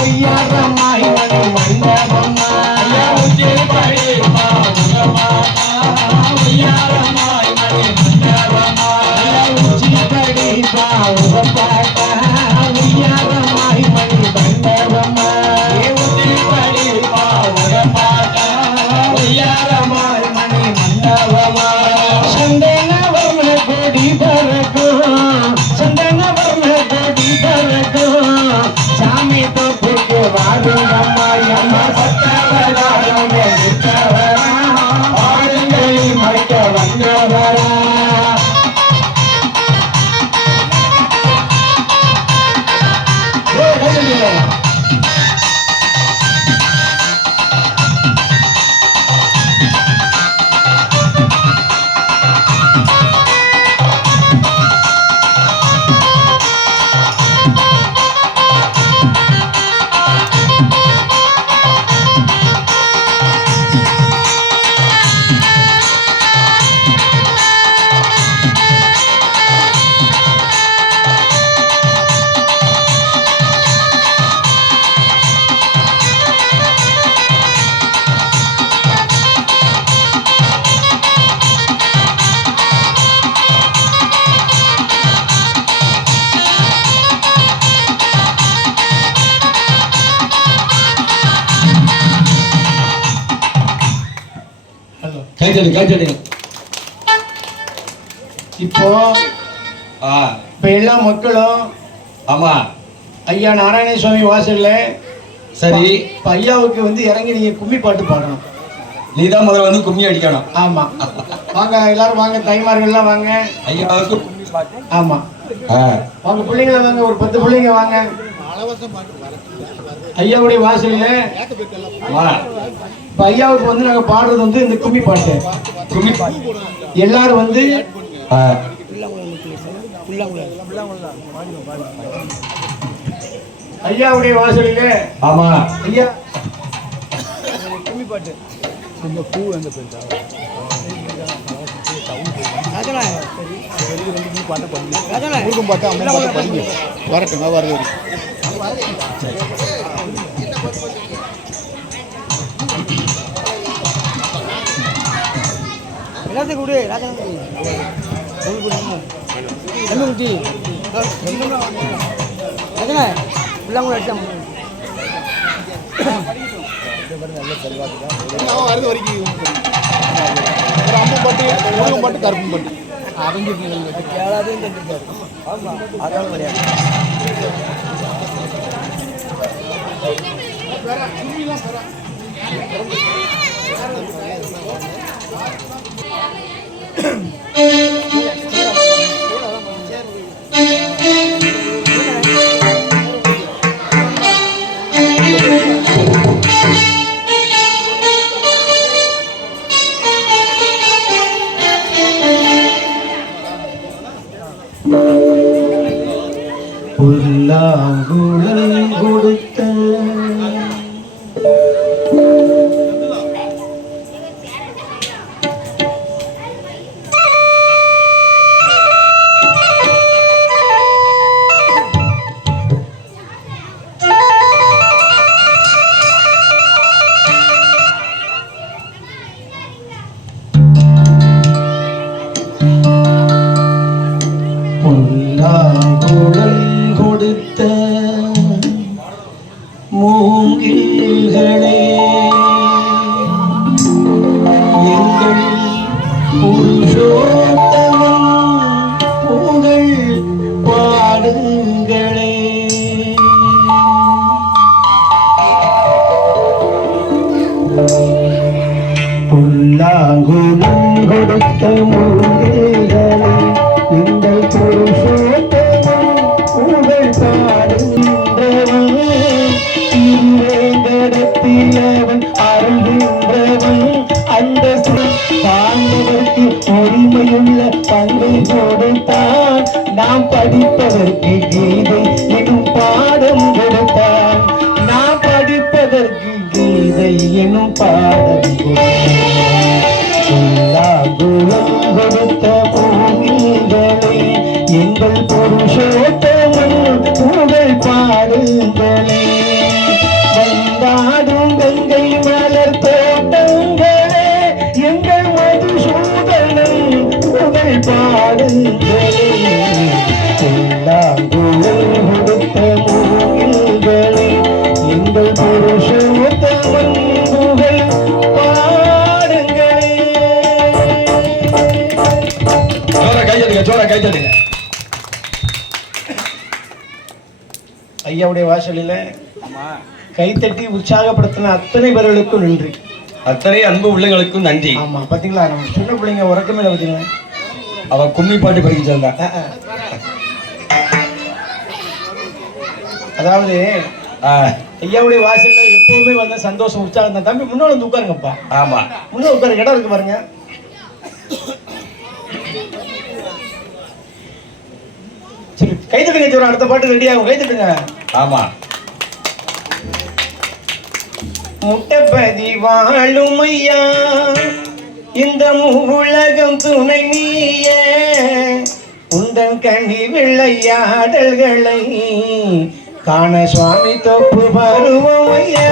ஒய்யாரமாய் மணி மண்டபமா உச்சி படி பாடுங்கம்மாட்டா ஒய்யாரமாய் மணி மண்டபமா உச்சி படி பாடுங்க பாட்டா ஒய்யாரமாய் மணி மண்டபமா உச்சி படி பாடுங்கம்மாட்டா ஒய்யாரமாய் மணி மண்டபமா சந்தன வர்ண கொடி பறக்கும் சந்தன வர்ண கொடி பறக்கும் சாமி தொப்புக்கு வாருங்கம்மா அம்மா சத்தவராயம் எடுத்தவரா பாடுங்களை மறைக்க வந்தவரா கைத்தடி இப்போ ஆ இப்ப எல்லா மக்களும் ஆமா ஐயா நாராயண சுவாமி வாசல்ல சரி இப்ப ஐயாவுக்கு வந்து இறங்கி நீங்க கும்மி பாட்டு பாடணும். நீதான் முதல்ல வந்து கும்மி அடிக்கணும். ஆமா வாங்க எல்லாரும் வாங்க தாய்மார்கள்லாம் வாங்க ஐயாவுக்கு கும்மி பாட்டு. ஆமா வாங்க பிள்ளைங்களை வாங்க ஒரு 10 பிள்ளைங்க வாங்க ஐயாவுடைய வாசல்ல. இப்ப ஐயாவுக்கு வந்து நாங்க பாடுறது வந்து இந்த கும்மி பாட்டு. கும்மி பாட்டு எல்லாரும் வந்து ஐயாவுடைய வாசலில. ஆமா ஐயா கும்மி பாட்டு இந்த பூ அந்த பேர் முருகன் பாட்டு அம்மன் பாட்டு படிங்க வரட்டுங்க வரது எல்லாத்தையும் கொடு ராஜா குட்டி ராஜா பிள்ளைங்க அடிச்சாங்க வருது வரைக்கும் ஒரு அம்மன் பாட்டு முருகன் பாட்டு கருப்பன் பாட்டு அவங்க ஏழாவது அதான் கிடையாது. புல்லாங்குழல் கொடுத்த புல்லாங்குழல் கொடுத்த மூங்கில்களே எங்கள் புருஷோத்தமன் புகழ் பாடுங்களே. புல்லாங்குழல் கொடுத்த மூங்கில்களே எங்கள் புருஷோத்தமன் புகழ் பாடுகின்றவன் திருவேங்கடத்திலவன் அருள்கின்றவன் அந்த பாண்டவர்க்கு உரிமையுள்ள பங்கை கொடுத்தான். நாம் படிப்பதற்கு கீதை எனும் பாடம் கொடுத்தான். நாம் படிப்பதற்கு கீதை எனும் பாடம் கொடுத்தான். ஐயாவுடைய வாசலில் கைத்தட்டி உற்சாகப்படுத்தின அத்தனை பேர்களுக்கும் நன்றி. அத்தனை அன்பு உள்ளங்களுக்கும் நன்றி. ஆமா பாத்தீங்களா, நம்ம சின்ன பிள்ளைங்க உறக்கமே இல்லை பாத்தீங்களா, அவ கும்மி பாட்டு படிக்க சொன்னா. அதாவது ஐயாவுடைய வாசல்ல எப்பவுமே வந்த சந்தோஷம் உற்சாகம் தான். தம்பி முன்னாடி வந்து உட்காருங்கப்பா. ஆமா முன்னாடி உட்காருங்க, இடம் இருக்கு பாருங்க. சரி கைத்தட்டுங்க, சரி அடுத்த பாட்டு ரெடி ஆகும், கைத்தட்டுங்க. ஆமா. முட்டப்பதி வாழும் ஐயா இந்த உலகம் துணை நீய உந்தன் கண்ணி விளையாடல்களை காண சுவாமி தொப்பு வருவோம் ஐயா.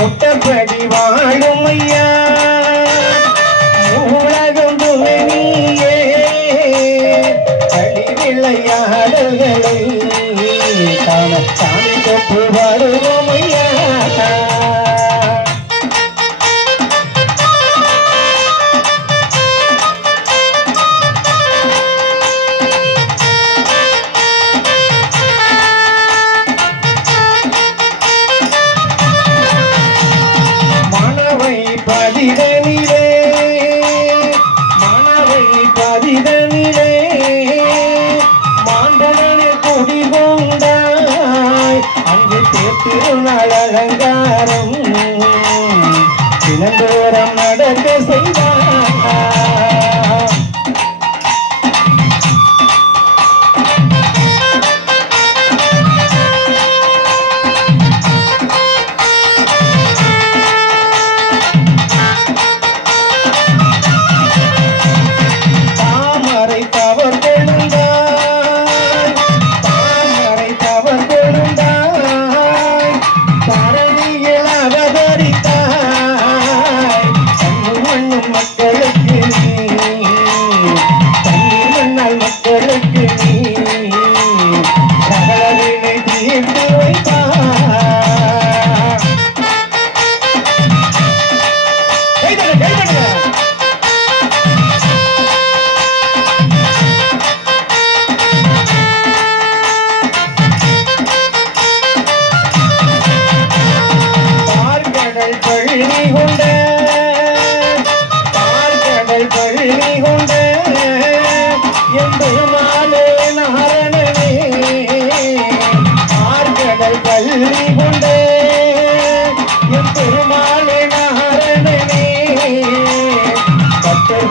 முட்டப்படி வாழும் ஐயா உலகம் துணை நீயே களி விளையாடல்களை காண சாமி தொப்பு வருவோம் ஐயா. பதிதனிலே மாணவை பதிதனிலே மாண்டனே குடி கொண்டாய் அங்கு திருநாள் அலங்காரம் தினந்தோறும் நடக்க செய்தாய்.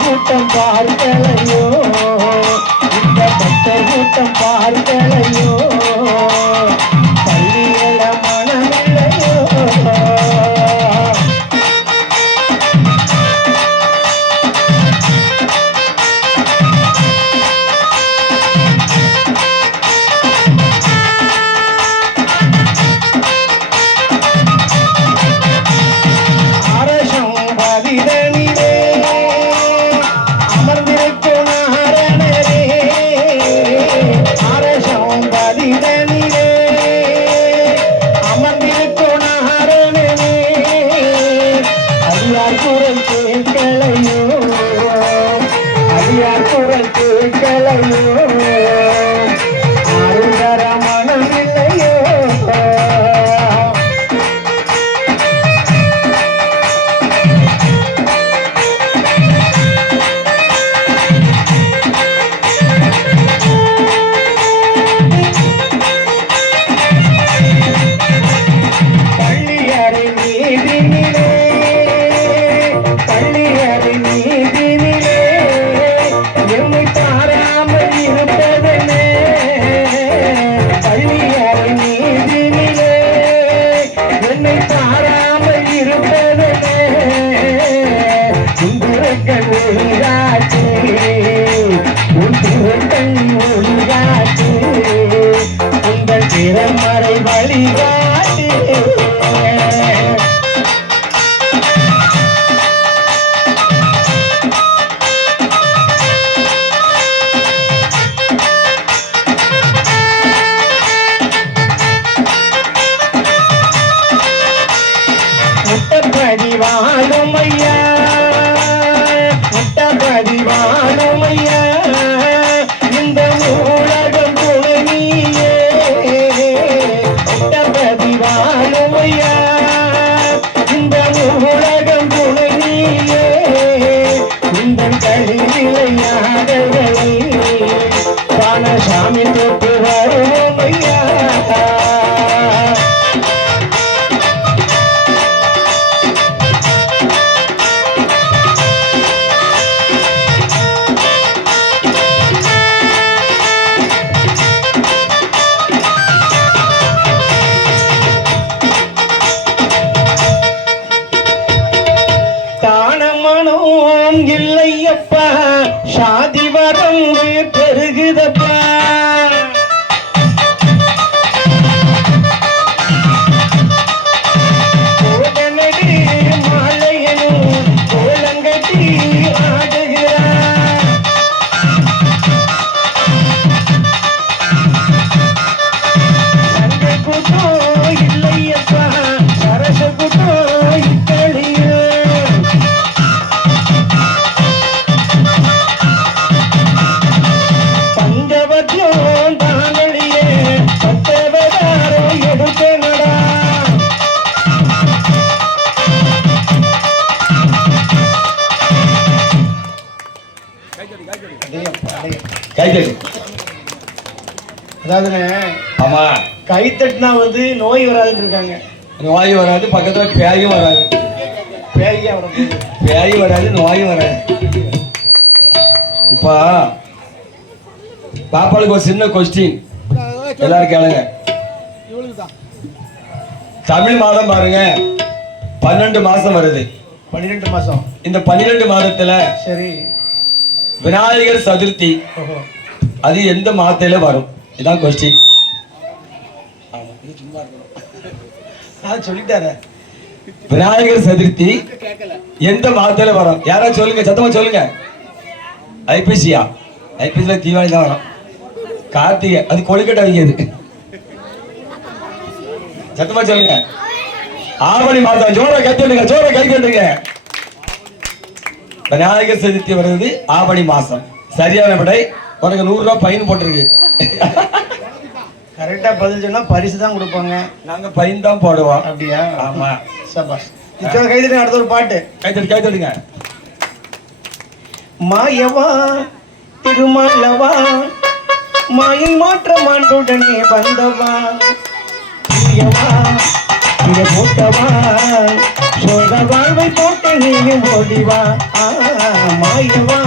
கூட்டம் பார்க்கலையோ இந்த பக்தர் கூட்டம் பார்க்கலையோ பள்ளியல மனமில்லையோ. அரசம் பதிதனிலே திறமறை வழிகாட்டு வாழும் ஐயா, முட்டபதி வாழும் ஐயா, இந்த உலகம் துணை நீயே. முட்டபதி வாழும் ஐயா, இந்த உலகம் துணை நீயே. இந்த கலிநிலையாடல்களை பானசாமி தொட்டு வருவோம் ஐயா. தானமனோம் இல்லையப்பா, சாதி வரம்பு பெருகுதப்பா. கோடனடி மாலையனும் கோலங்கட்டி ஆடுகிறார். சண்டை கூட்டம் இல்லையப்பா, சரச கூட்டம் இத்தழியே. பஞ்சவத்தியம் தானடியே பத்தவதாரோ எடுக்கனடா. கைத்தட்டு. அதாவதுண்ணே, ஆமா, கை தட்டினா வந்து நோய் வராதுன்னு இருக்காங்க. நோய் வராது, பக்கத்துல பேயும் வராது. பேய்யா உனக்கு? பேய் வராது, நோயும் வராது. இப்ப பாப்பாளுக்கு ஒரு சின்ன கொஸ்டின், எல்லாரும் கேளுங்க. இவளுக்கு தான் தமிழ் மாதம் பாருங்க, 12 மாசம் வருது. 12 மாசம். இந்த 12 மாதத்துல சரி. விநாயகர் சதுர்த்தி ஓஹோ. அது எந்த மாதத்துல வரும்? இதான் கொஸ்டின். நான் சொல்லிட்டாரு. விநாயகர் சதுர்த்தி எந்த மாதத்துல வரும்? யாராவது சொல்லுங்க, சத்தமா சொல்லுங்க. ஐபிசியா? ஐபிசில தீபாவளி தான் வரும். கார்த்திகை அது கொழுக்கட்டை வைக்கிறது. சத்தமா சொல்லுங்க. ஆவணி மாதம். ஜோர கைத்தட்டுங்க, ஜோர கைத்தட்டுங்க. விநாயகர் சதுர்த்தி வருது ஆவணி மாசம். சரியான விடை. உனக்கு 100 ரூபாய் பைன் போட்டிருக்கு. கரெக்டா பதில் சொன்னா பரிசு தான் கொடுப்பாங்க. நாங்க பைன் தான் போடுவோம். அப்படியா? ஆமா. சபாஷ். இத்தனை கைதட்டுங்க. அடுத்த ஒரு பாட்டு. கைத்தட்டு, கைத்தட்டுங்க. மாயவா திருமலவா, மாயை மாற்ற மாண்டுடனே வந்தவா, தூயவா இதை போட்டவா, சோழ வாழ்வை போட்ட நீயும் ஓடிவா. மாயவா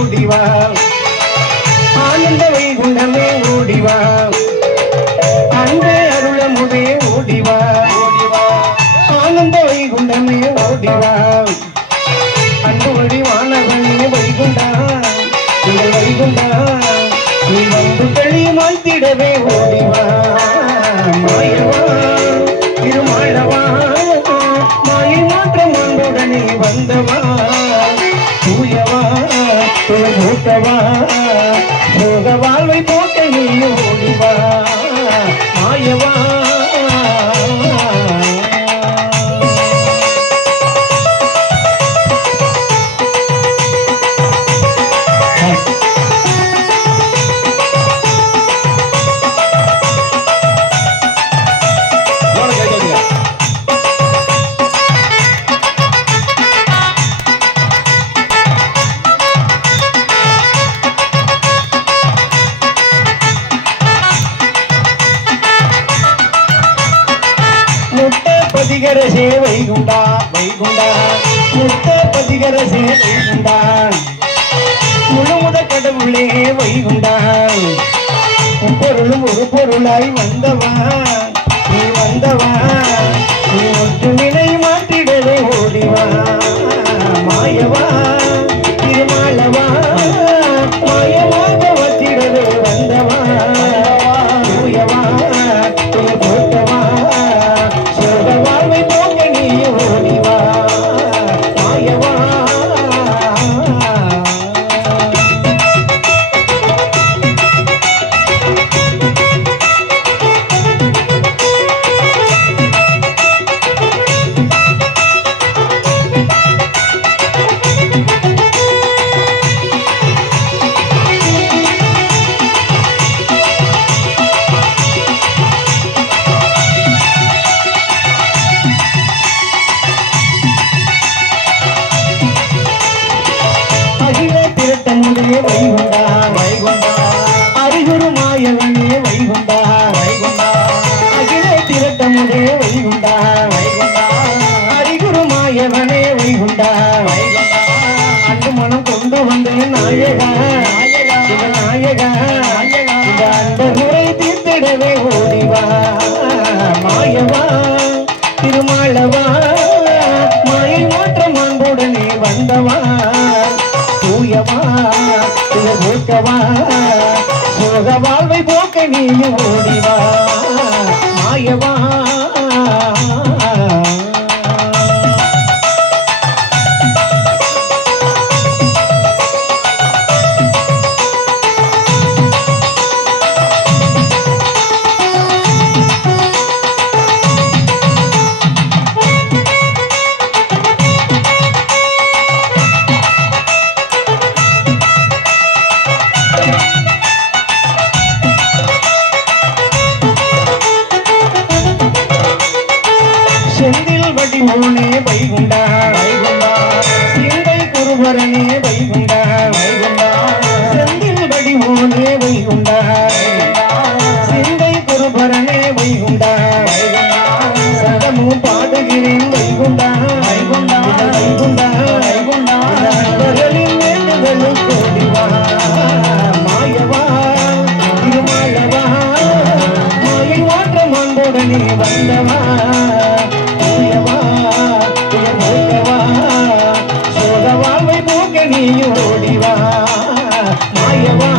ஓடிவா, ஆனந்த வைகுண்டமே ஓடிவா, அன்பே அருளமுதே ஓடிவா, ஆனந்த வைகுண்டமே ஓடிவா, அன்பு வழி வானவனே வைகுண்டா, இந்த வைகுண்டா நீ வந்து தெளிமாய்த்திடவே ஓடிவா. மாயவா திருமாளவா, மாயை மாற்றம் அன்புடனே வந்தவா, தூயவா மூத்தவா, சோக வாழ்வை போட்ட நீ ஓடிவா. மாயவா பதிகரசே வைகுண்டா, வைகுண்டா முத்த பதிகரசே வைகுண்டா, முழுமுத கடவுளே வைகுண்டா, முப்பொருளும் ஒரு பொருளாய் வந்தவா, நீ வந்தவா நீ ஒன்று வினை மாற்றிடவே ஓடிவா மாயவா திருமாலவா மாயமாக வச்சிடவே வந்தவா தூயவா துயர் போட்டவா சோக வாழ்வை போக்க நீ ஓடிவா மாயவா அகில திருத்தமுதே வைகுண்டா வைகுண்டா அறிகுரு மாயவனே வைகுண்டா வைகுண்டா அகில திருத்தமுதே வைகுண்டா வைகுண்டா அறிகுரு மாயவனே வைகுண்டா வைகுண்டா அன்பு மனம் கொண்டு வந்த நாயகா நாயகா நாயகா நாயகா இந்த அன்புரை தீர்த்திடவே ஓடிவா மாயவா திருமாலவா மாயை மாற்றம் அன்புடனே வந்தவா தூயவா போக்கவா சோக வாழ்வை போக்க நீ ஓடிவா மாயவா செந்தில் வடிவோனே வைகுண்டா வைகுண்டா சிந்தை குருவரனே வைகுண்டா வைகுண்டா செந்தில் வடிவோனே வைகுண்டா சிந்தை குருவரனே வைகுண்டா சதமும் பாடுகிறேன் வைகுண்டா வைகுண்டா வைகுண்டா வைகுண்டா அவர்களின் வேண்டுதலும் கோடிவா மாயவா திருமாலவா மாயை மாற்றம் அன்புடனே வந்தவா சோக வாழ்வை போக்க நீ ஓடிவா மாயவா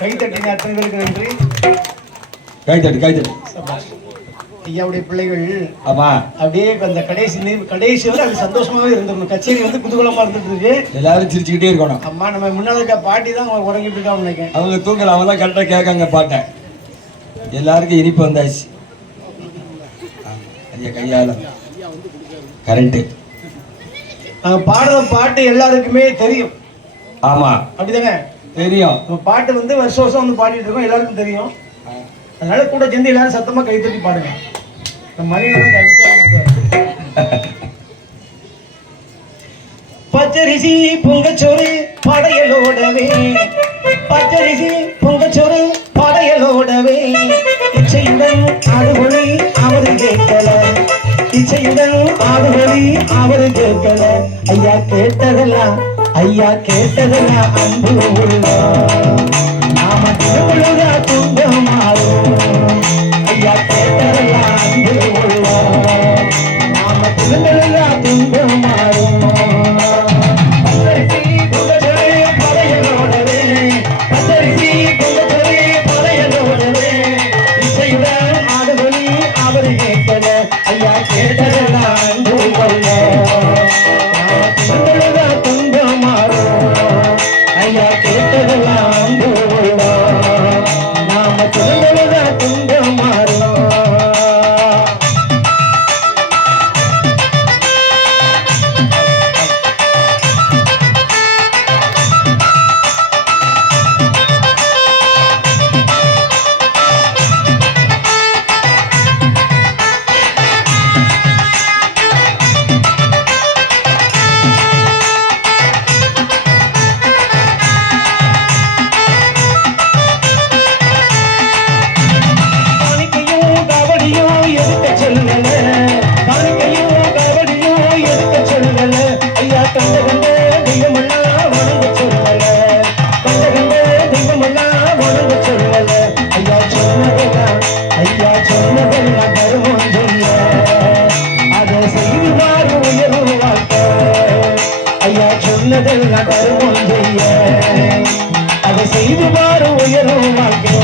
கைத்தட்டின அத்தனை பேருக்கு நன்றி. கைத்தட்டு கைத்தட்டு. ஐயாவுடைய பிள்ளைகள் ஆமா அப்படியே அந்த கடைசி வரை அது சந்தோஷமாவே இருந்திருக்கும். கச்சேரி வந்து குதூகலமா இருந்துட்டு இருக்கு. எல்லாரும் சிரிச்சுக்கிட்டே இருக்கணும். அம்மா நம்ம முன்னால இருக்க பாட்டி தான் உறங்கிட்டு இருக்கான்னு நினைக்கிறேன். அவங்க தூங்கல, அவங்க தான் கரெக்டாக கேட்காங்க பாட்டை. எல்லாருக்கும் இனிப்பு வந்தாச்சு. ஐயா கையால கரெக்டு. நாங்க பாடுற பாட்டு எல்லாருக்குமே தெரியும். ஆமா அப்படிதானே தெரியும். நம்ம பாட்டு வந்து வருஷம் வருஷம் வந்து பாடிட்டு இருக்கோம், எல்லாருக்கும் தெரியும். அதனால கூட சேர்ந்து எல்லாரும் சத்தமா கைத்தட்டி பாடுங்க. நம்ம மரியாதை பச்சரிசி பொங்கச்சோறு படையலோடவே, பச்சரிசி பொங்கச்சோறு படையலோடவே, இச்சையுடன் ஆடுபொழி அவரு கேட்கல, இச்சையுடன் ஆடுபொழி அவரு கேட்கல. ஐயா கேட்டதெல்லாம் அன்பு உள்ள நாம திருவிழா துன்பமாறும். ஐயா கேட்டதெல்லாம் அன்பு உள்ள நாம திருவிழா துன்பமாறும். பச்சரிசி பொங்கச்சோறு படையலோடவே, பச்சரிசி பொங்கச்சோறு படையலோடவே, இசையுடன் ஆடுபொழி அவரு கேட்கல. ஐயா கேட்டதெல்லாம் அன்பு உள்ள நாம திருவிழா துன்பமாறும். ஐயா கேட்டதெல்லாம் பாரு உயரும் வாழ்க்கை.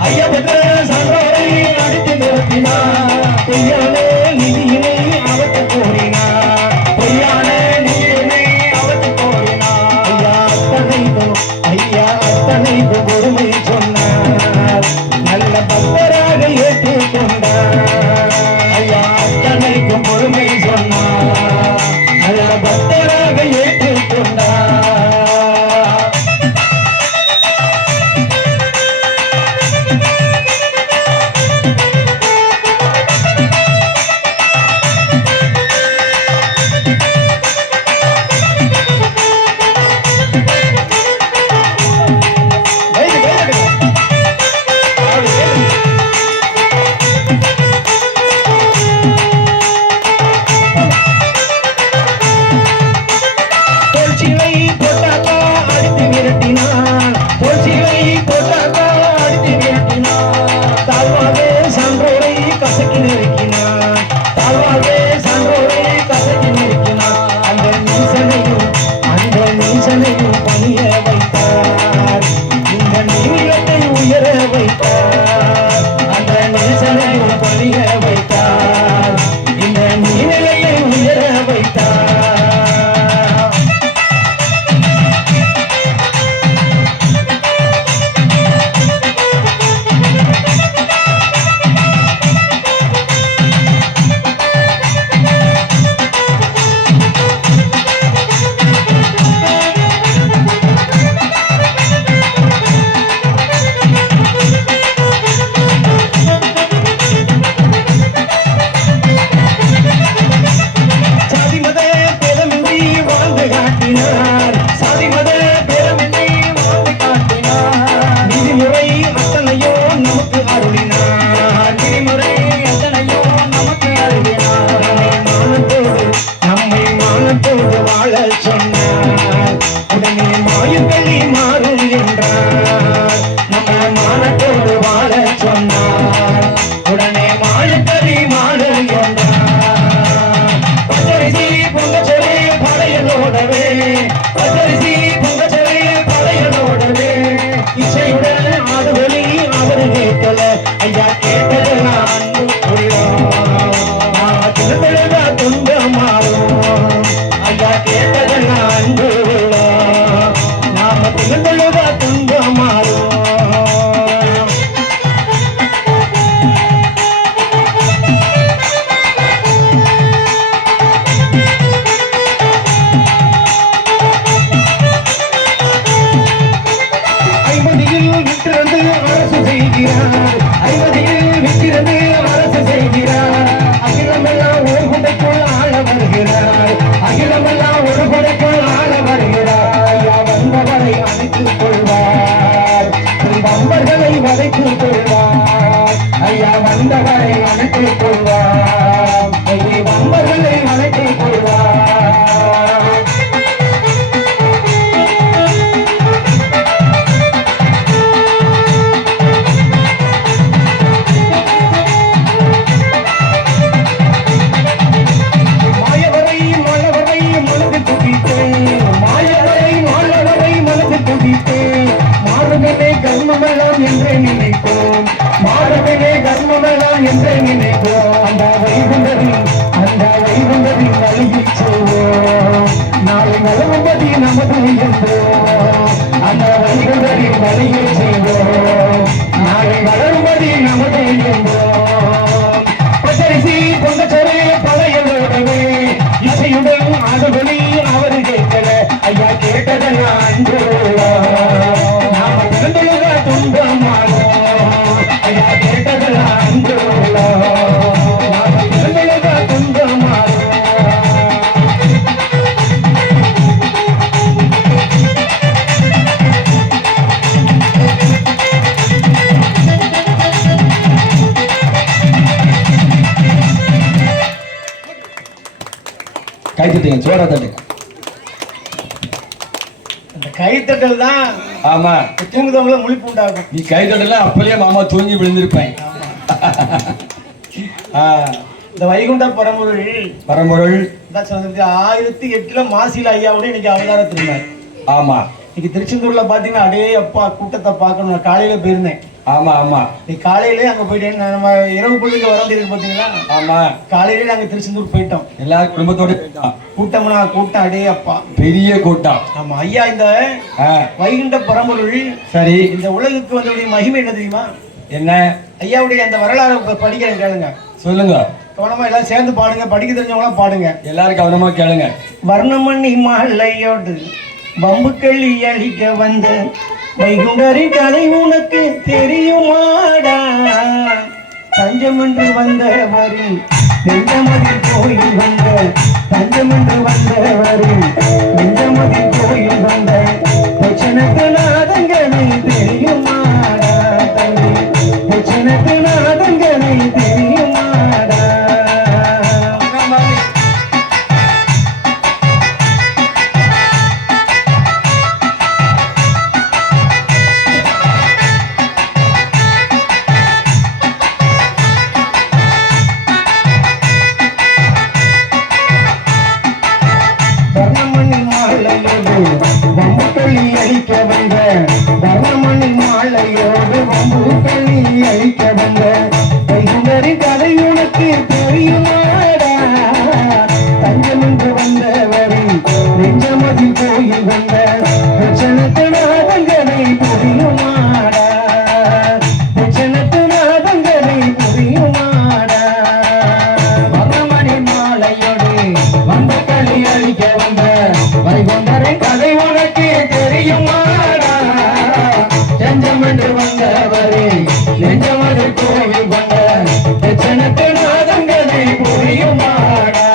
ஐயப்பட்ட சான்றோரை அடித்து நிறுத்தினார். பொய்யான நிதியினை அவத்து கோரினார். பொய்யான நிதியினை அவத்து கோரினார். ஐயா அத்தனைக்கும் பொறுமை சொன்னார். நல்ல பக்தராக ஏற்றுக்கொண்டார். ஐயா அத்தனைக்கும் பொறுமை சொன்னார். நல்ல பக்தராக ஏற்றுக்கொண்டார். பணிய வைத்தார். இந்த நீளத்தை உயர வைத்தார். அந்த நேசனையும் பணிய வைத்தார். இந்த நீளத்தை உயர வைத்தார். ஐயா கேட்டது நான் துன்பமாறும். ஐயா கேட்டது நான் நாம திகழ்ந்தழுதா துன்பமாறும். ஐமதியில் விட்டிருந்து அரசு செய்கிறார். ஐமதியில் விட்டிருந்து அரசு செய்கிறார். அகிலமெல்லாம் ஒரு குடைக்குள் ஆள வருகிறார். அகிலமெல்லாம் ஒரு குடைக்குள் ஆள வருகிறார். வந்தவரை அணைத்துக் கொள்வார். வம்பர்களை வதைத்துக் கொள்வார். ஐயா வந்தவரை அணைத்துக் கொள்வார். வம்பர்களை அணைத்துக் கொள்வார். கர்மமெல்லாம் என்றே நினைப்போம். மாறவே கர்மமெல்லாம் என்றே நினைப்போம். அந்த வைகுண்டரின் வழியில் செல்வோம். நாளை வளரும்படி நமது என்போம். அந்த வைகுண்டரின் வழியில் செல்வோம். நாளை வளரும்படி நமது என்போம். பச்சரிசி பொங்கச்சொரு பழையதோடவே இசையுடன் அதுபடி அவர் கேட்கல. ஐயா கேட்டதெல்லாம் அன்பு சோற தட்டுங்க. அந்த கைத்தட்டல் தான் ஆமா தூங்குதவங்கள முழிப்பு உண்டாகும். நீ கை தட்டல அப்பலயே மாமா தூங்கி விழுந்திருப்பேன். இந்த வைகுண்ட பரம்பொருள் 1008 மாசில ஐயாவோட இன்னைக்கு அவதார திருநாள். ஆமா இன்னைக்கு திருச்செந்தூர்ல பாத்தீங்கன்னா அடே அப்பா கூட்டத்தை பார்க்கணும். நான் காலையில போயிருந்தேன். ஆமா ஆமா நீ காலையிலே அங்க போயிட்டேன். நம்ம இரவு பொழுதுக்கு வர முடியாது பாத்தீங்களா. ஆமா காலையிலே நாங்க திருச்செந்தூர் போயிட்டோம். எல்லாரும் குடும்பத்தோட கூட்டம்னா கூட்டம் அடே அப்பா பெரிய கூட்டம். ஆமா ஐயா இந்த வைகுண்ட பரம்பொருள் சரி இந்த உலகுக்கு வந்தவுடைய மகிமை என்ன தெரியுமா? என்ன? ஐயாவுடைய அந்த வரலாறு படிக்கிறேன் கேளுங்க. சொல்லுங்க. கவனமா எல்லாம் சேர்ந்து பாடுங்க. படிக்க தெரிஞ்சவங்களாம் பாடுங்க. எல்லாரும் கவனமா கேளுங்க. வர்ணமணி மாலையோடு வம்புக்களி அழிக்க வந்த வைகுண்டரின் கதை உனக்கு தெரியுமாடா? தஞ்சம் என்று வந்தவரின் நெஞ்சமதில் கோயில் வந்த தஞ்சமென்று வந்தவரின் நெஞ்சமதில் கோயில் வந்த பிரச்சனைக்கு நாதங்களை தெரியுமாடா? தம்பி பிரச்சனைக்கு நாதங்களை தெரியுமாடா? வம்புக்களி அழிக்க வந்த தர்மமணி மாலையோடு வம்புக்களி அழிக்க வந்த வைகுண்டரி கதை உனக்கு தெரியுமாடா? தஞ்சம் என்று வந்தவரி நெஞ்சமதி கோயில் வந்த பிரச்சனத்து நாதங்களை புரியுமாடா? பிரச்சனத்து நாதங்களை புரியுமாடா? வர்ணமணி மாலையோடு வம்புக்களி அழிக்க வந்த வைகுண்டரை கதை உனக்கு தெரியுமாடா? நெஞ்சம் என்று வந்தவரே நெஞ்சமது கோவில் வந்த பிரச்சனைக்கு நாதங்களை புரியுமாடா?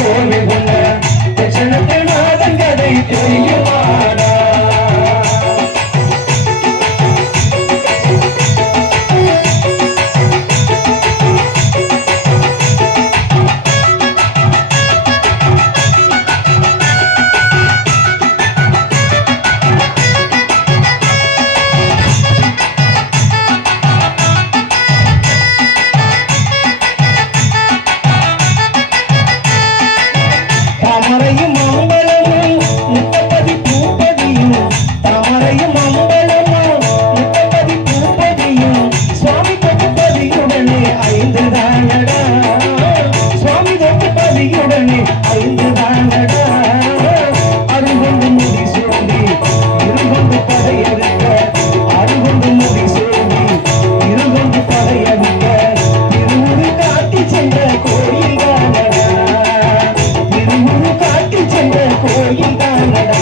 கோவில் கொண்ட தட்சணத்து நாதன் கதை தெரியுமாடா தாமரையும் மங்களமும் முத்தப்பதி பூப்பதியும் தாமரையும் மங்களமும் முத்தப்பதி பூப்பதியும் சுவாமி தொகுப்பதியுடனே 5 தானடா சுவாமி தொகுப்பதியுடனே 5 தானடா அருகொண்டு முடி சூடி இருகொண்டு படையெடுக்க அருகொண்டு முடி சூடி இருகொண்டு படையெடுக்க திருமுடி காட்டி சென்ற கோயில் தானடா திருமுடி காட்டி சென்ற கோயில் தானடா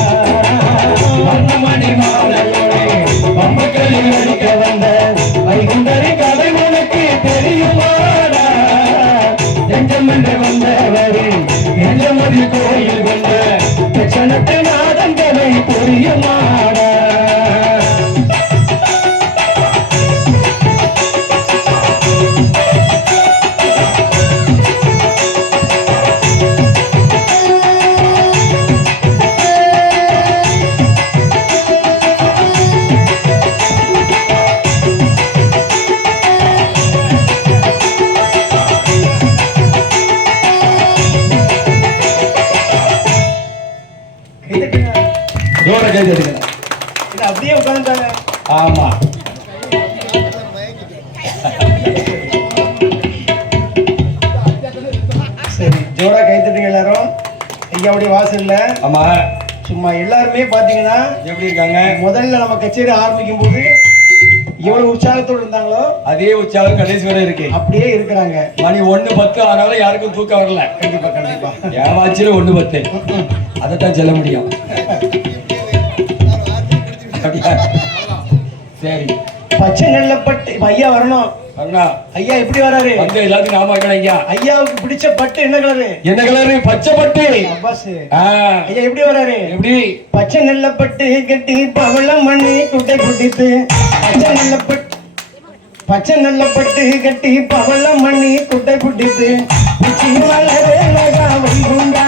மணி மாலையோடு பம்புகளில் அடிக்க வந்த வைகுண்டரி கதை உனக்கு தெரியுமாடா நெஞ்சம் என்று வந்தவரே நெஞ்சமதி கோயில் கொண்ட தட்சணத்து நாதன் கதை புரியுமாடா ஜோர கை தட்டுங்க. இது அப்படியே உட்கார்ந்தாங்க. ஆமா சரி ஜோரா கை தட்டுங்க எல்லாரும். ஐயாவுடைய வாசல்ல ஆமா சும்மா எல்லாருமே பாத்தீங்கன்னா எப்படி இருக்காங்க முதல்ல நம்ம கச்சேரி ஆரம்பிக்கும் போது எவ்வளவு உற்சாகத்தோடு இருந்தாங்களோ அதே உற்சாகம் கடைசி வரை இருக்கு அப்படியே இருக்கிறாங்க. மணி 1:10 ஆனாலும் யாருக்கும் தூக்கம் வரல கண்டிப்பா கண்டிப்பா. ஏமாச்சில 1:10 அதைத்தான் சொல்ல முடியும் அப்படியா? சரி பச்சை நெல்லப்பட்டு இப்ப ஐயா வரணும். அண்ணா ஐயா எப்படி வராரு? வந்து எல்லாத்தையும் நாம வைக்கணும் ஐயா. ஐயாவுக்கு பிடிச்ச பட்டு என்ன கலரு? என்ன கலரு? பச்சை பட்டு. அப்பாஸ் ஆ, ஐயா எப்படி வராரு? எப்படி? பச்சை நெல்லப்பட்டு கட்டி பவளம் மண்ணி குட்டை குட்டித்து பச்சை நெல்லப்பட்டு கட்டி பவளம் மண்ணி குட்டை குட்டித்து பிச்சி மலரே லகா வைகுண்டா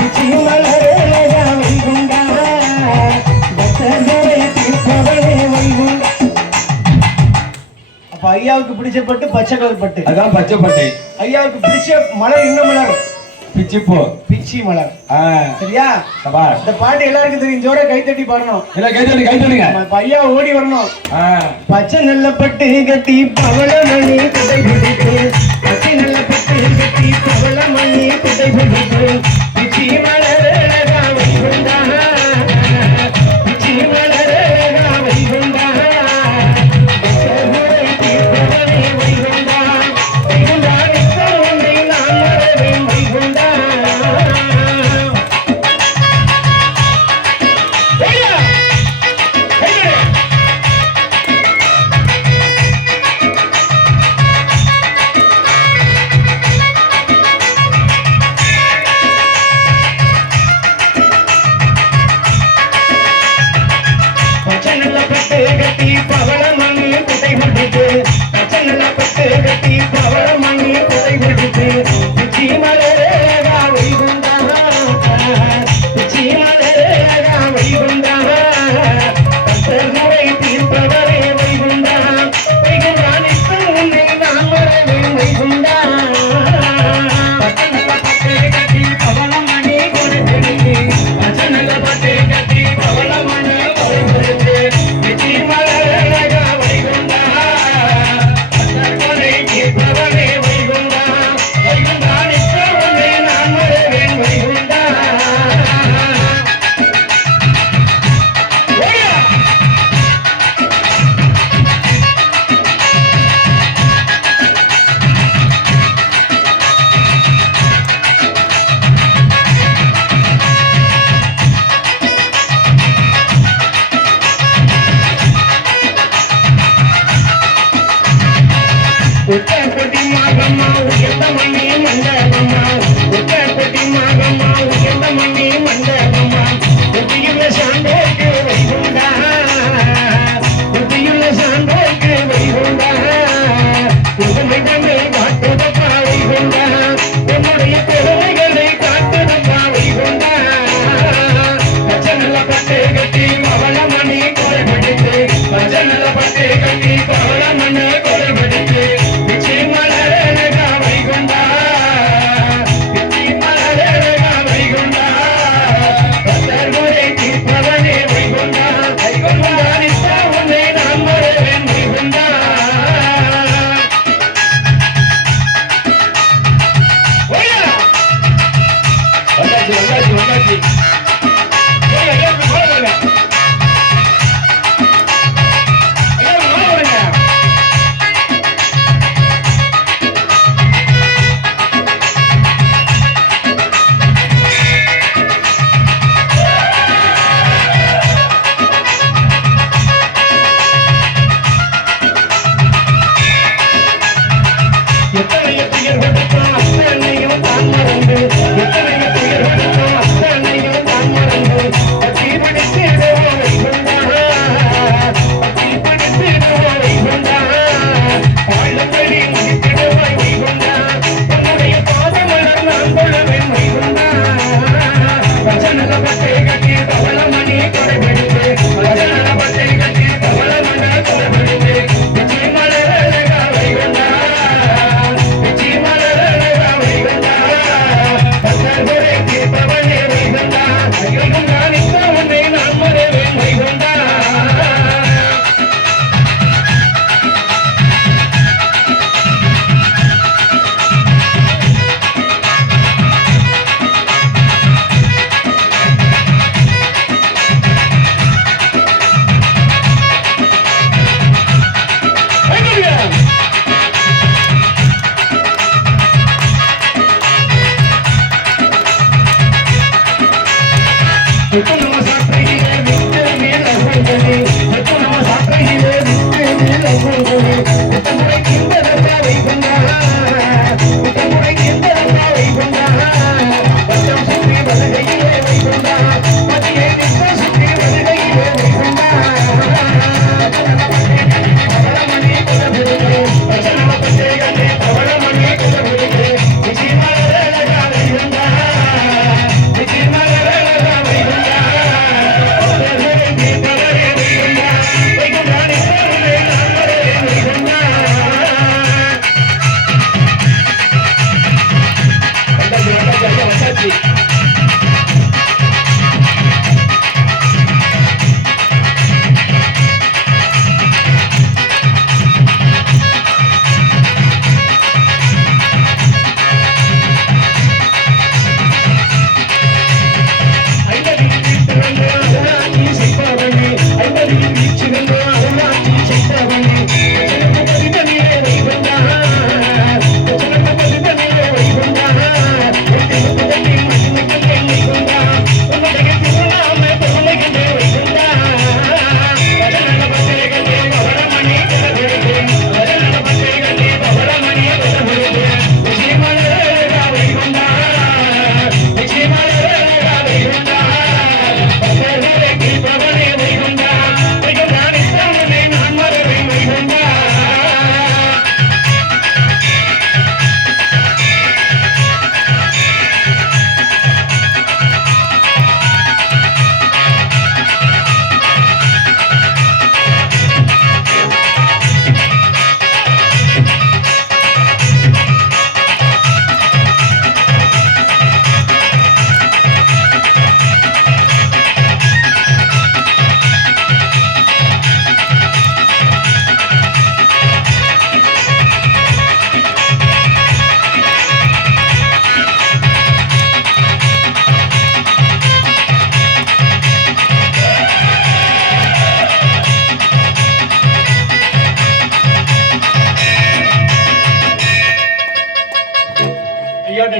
பிச்சி மலரே லகா வைகுண்டா பக்தர்களை தீர்ப்பவனே வைகுண்டா. அப்ப ஐயாவுக்கு பிடிச்ச பட்டு பச்சை கலர் பட்டு. அதான் பச்சை பட்டு. ஐயாவுக்கு பிடிச்ச மலர் என்ன மலர்? பிச்சிப்பூ. பிச்சி மலர். சரியா? சபாஷ். இந்த பாட்டு எல்லாருக்கும் தெரியும். ஜோர கை தட்டி பாடணும். எல்லாம் கை தட்டி கை தட்டுங்க. நம்ம ஐயா ஓடி வரணும். பச்சை நல்ல பட்டு கட்டி பவளமணி குட்டை பிடித்து பச்சை நல்ல பட்டு கட்டி பவளமணி குட்டை பிடித்து பிச்சி மலர் அழகா வைகுண்டா பிச்சி மலர் அழகா வைகுண்டா வைகுண்டா வைகுண்டா நித்தம் ஒன்றை நான் மறவேன் வைகுண்டா.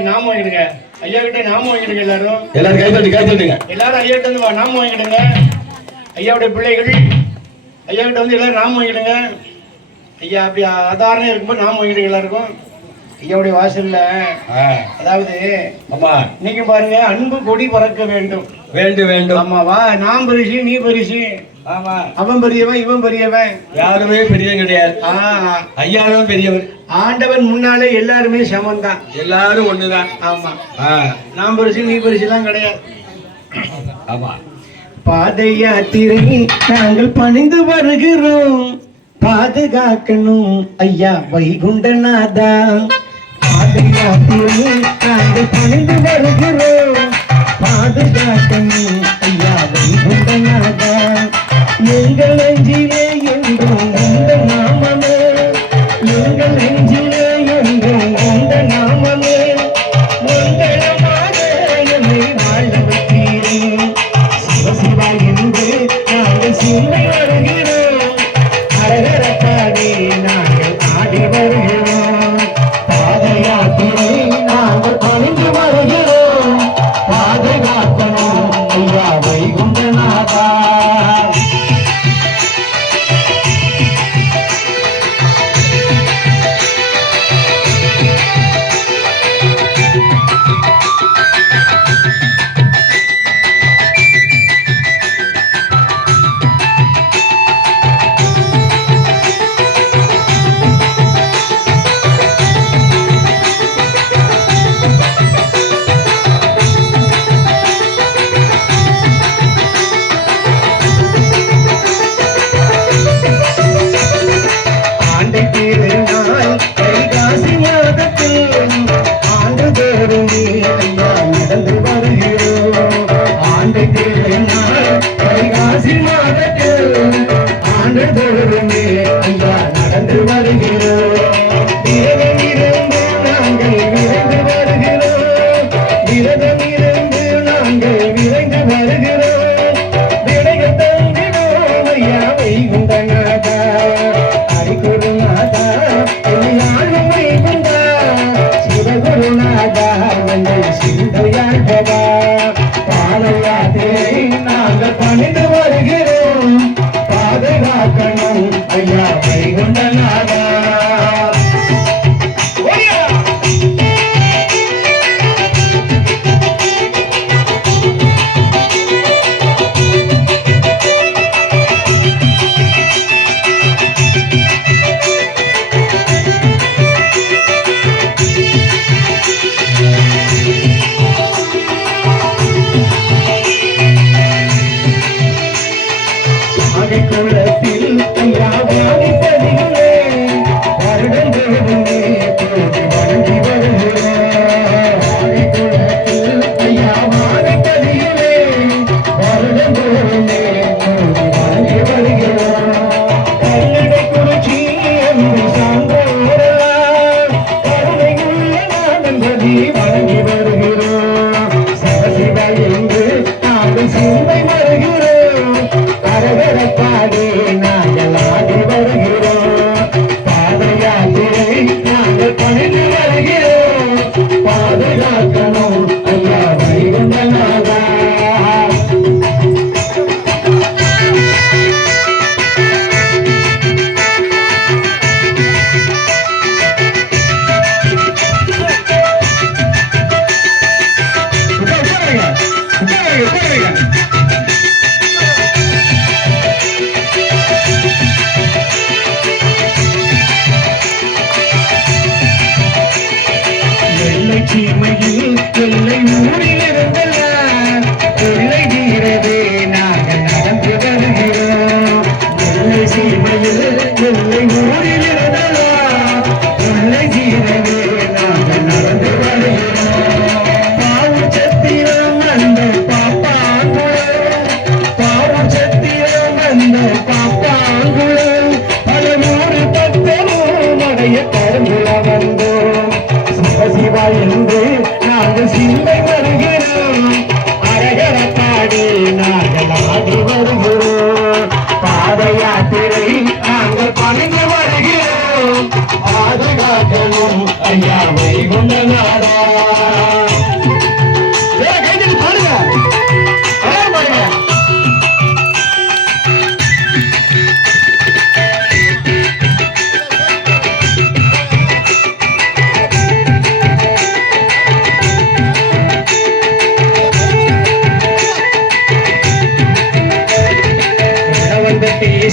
நாம வாங்கிடுங்க. ஐயா கிட்ட நாம வாங்கிடுங்க. எல்லாரும் கை தட்டுங்க. எல்லாரும் ஐயா கிட்ட வந்து நாம வாங்கிடுங்க. ஐயாவுடைய பிள்ளைகள் ஐயா கிட்ட வந்து எல்லாரும் நாம வாங்கிடுங்க. ஐயா அப்படி ஆதாரம் இருக்கும்போது நாம வாங்கிடுங்க எல்லாருக்கும். ஐயாவுடைய வாசல்ல அதாவது இன்னைக்கு பாருங்க, அன்பு கொடி பறக்க வேண்டும். ஆமாவா, நாம் பரிசு நீ பரிசு. ஆமா, அவன் பெரியவன் இவன் பெரியவன், யாருமே பெரியவன் கிடையாது. ஐயாவும் பெரியவர். ஆண்டவன் முன்னாலே எல்லாருமே சமம் தான், எல்லாரும் ஒண்ணுதான். ஆமா, நாம் பரிசு நீ பரிசு எல்லாம் கிடையாது. ஆமா, பாத யாத்திரை நாங்கள் பணிந்து வருகிறோம், பாதுகாக்கணும் ஐயா வைகுண்டநாதா. பாத யாத்திரை நாங்கள் பணிந்து வருகிறோம், பாதுகாக்கணும் ஐயா வைகுண்டநாதா. எங்கள் நெஞ்சிலே என்றும் உந்த நாமமே, எங்கள் நெஞ்சிலே என்றும் உந்த நாமமே, மங்களமாக என்னை வாழ வைக்கிறேன். சிவசிவா என்று நாங்கள் சிந்தை வருகிறோம், அரகரப்பாடி நாங்கள் ஆடி வருகிறோம். பாத யாத்திரை நாங்கள் வணங்கி வருகிறோம். சிவசிவா என்று நாங்கள் சிந்தை வருகிறோம். அரகர பாடி நாங்கள் ஆடி வருகிறோம். பாத யாத்திரை நாங்கள் பணிந்து வருகிறோம். பாதுகாக்கணும் ஐயா வைகுண்டநாதா. எல்லை சீமையில் எல்லை ஊரில் இருந்தெல்லாம் கொள்ளை தீரவே நாங்கள் நடந்து வருகிறோம். எல்லை சீமையில் எல்லை ஊரில் இருந்தெல்லாம் கொள்ளை தீரவே நாங்கள் நடந்து வருகிறோம். பாவு சத்திரம் அந்த பாப்பாங்குளம், பாவு சத்திரம் அந்த பாப்பாங்குளம், பல நூறு பத்தமும் அடைய கருங்குள வந்தோம். சிவசிவா என்று நாங்கள் சிந்தை வருகிறோம். அரகர பாடி நாங்கள் ஆடி வருகிறோம். பாத யாத்திரை நாங்கள் பணிந்து வருகிறோம். பாதுகாக்கணும் ஐயா வைகுண்டநாதா. கைதில் பாடுங்க பாடுங்க.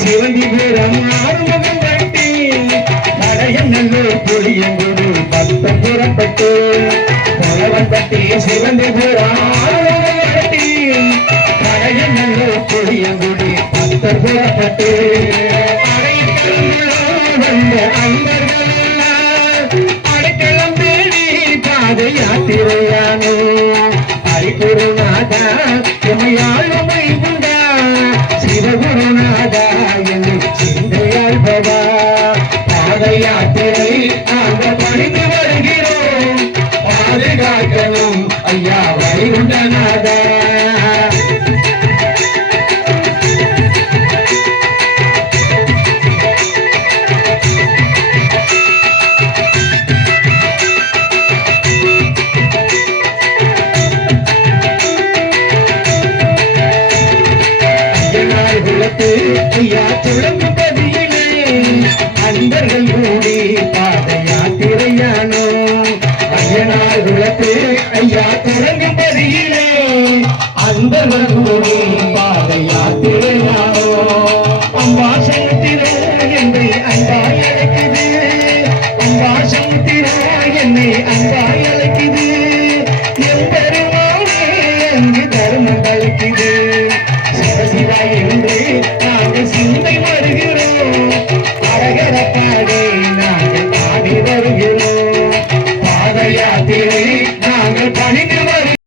சிவந்திபுரம் ஆறுமுகம் கட்டி நடையநல்லூர் புளியங்குடி பக்தம் புறப்பட்டு பொலவன்பட்டி சிவந்திபுரம் ஆறுமுகம் கட்டி நடையநல்லூர் புளியங்குடி பக்தம் புறப்பட்டு வந்த அன்பர்கள் அடைக்கலம் தேடி பாத யாத்திரையானோ. ஹரிகுருநாதா எமையாளும் வைகுண்டா, சிவகுருநாதா என்று சிந்தையால் பவா. பாத யாத்திரை நாங்கள் பணிந்து வருகிறோம். பாதுகாக்கணும் ஐயா வைகுண்டநாதா. ஐயா துளங்கு பதியிலே அன்பர்கள் கூடி பாத யாத்திரையானோ. ஐயனார் குலத்து ஐயா துளங்கு பதியிலே அன்பர்கள் கூடி பாத யாத்திரை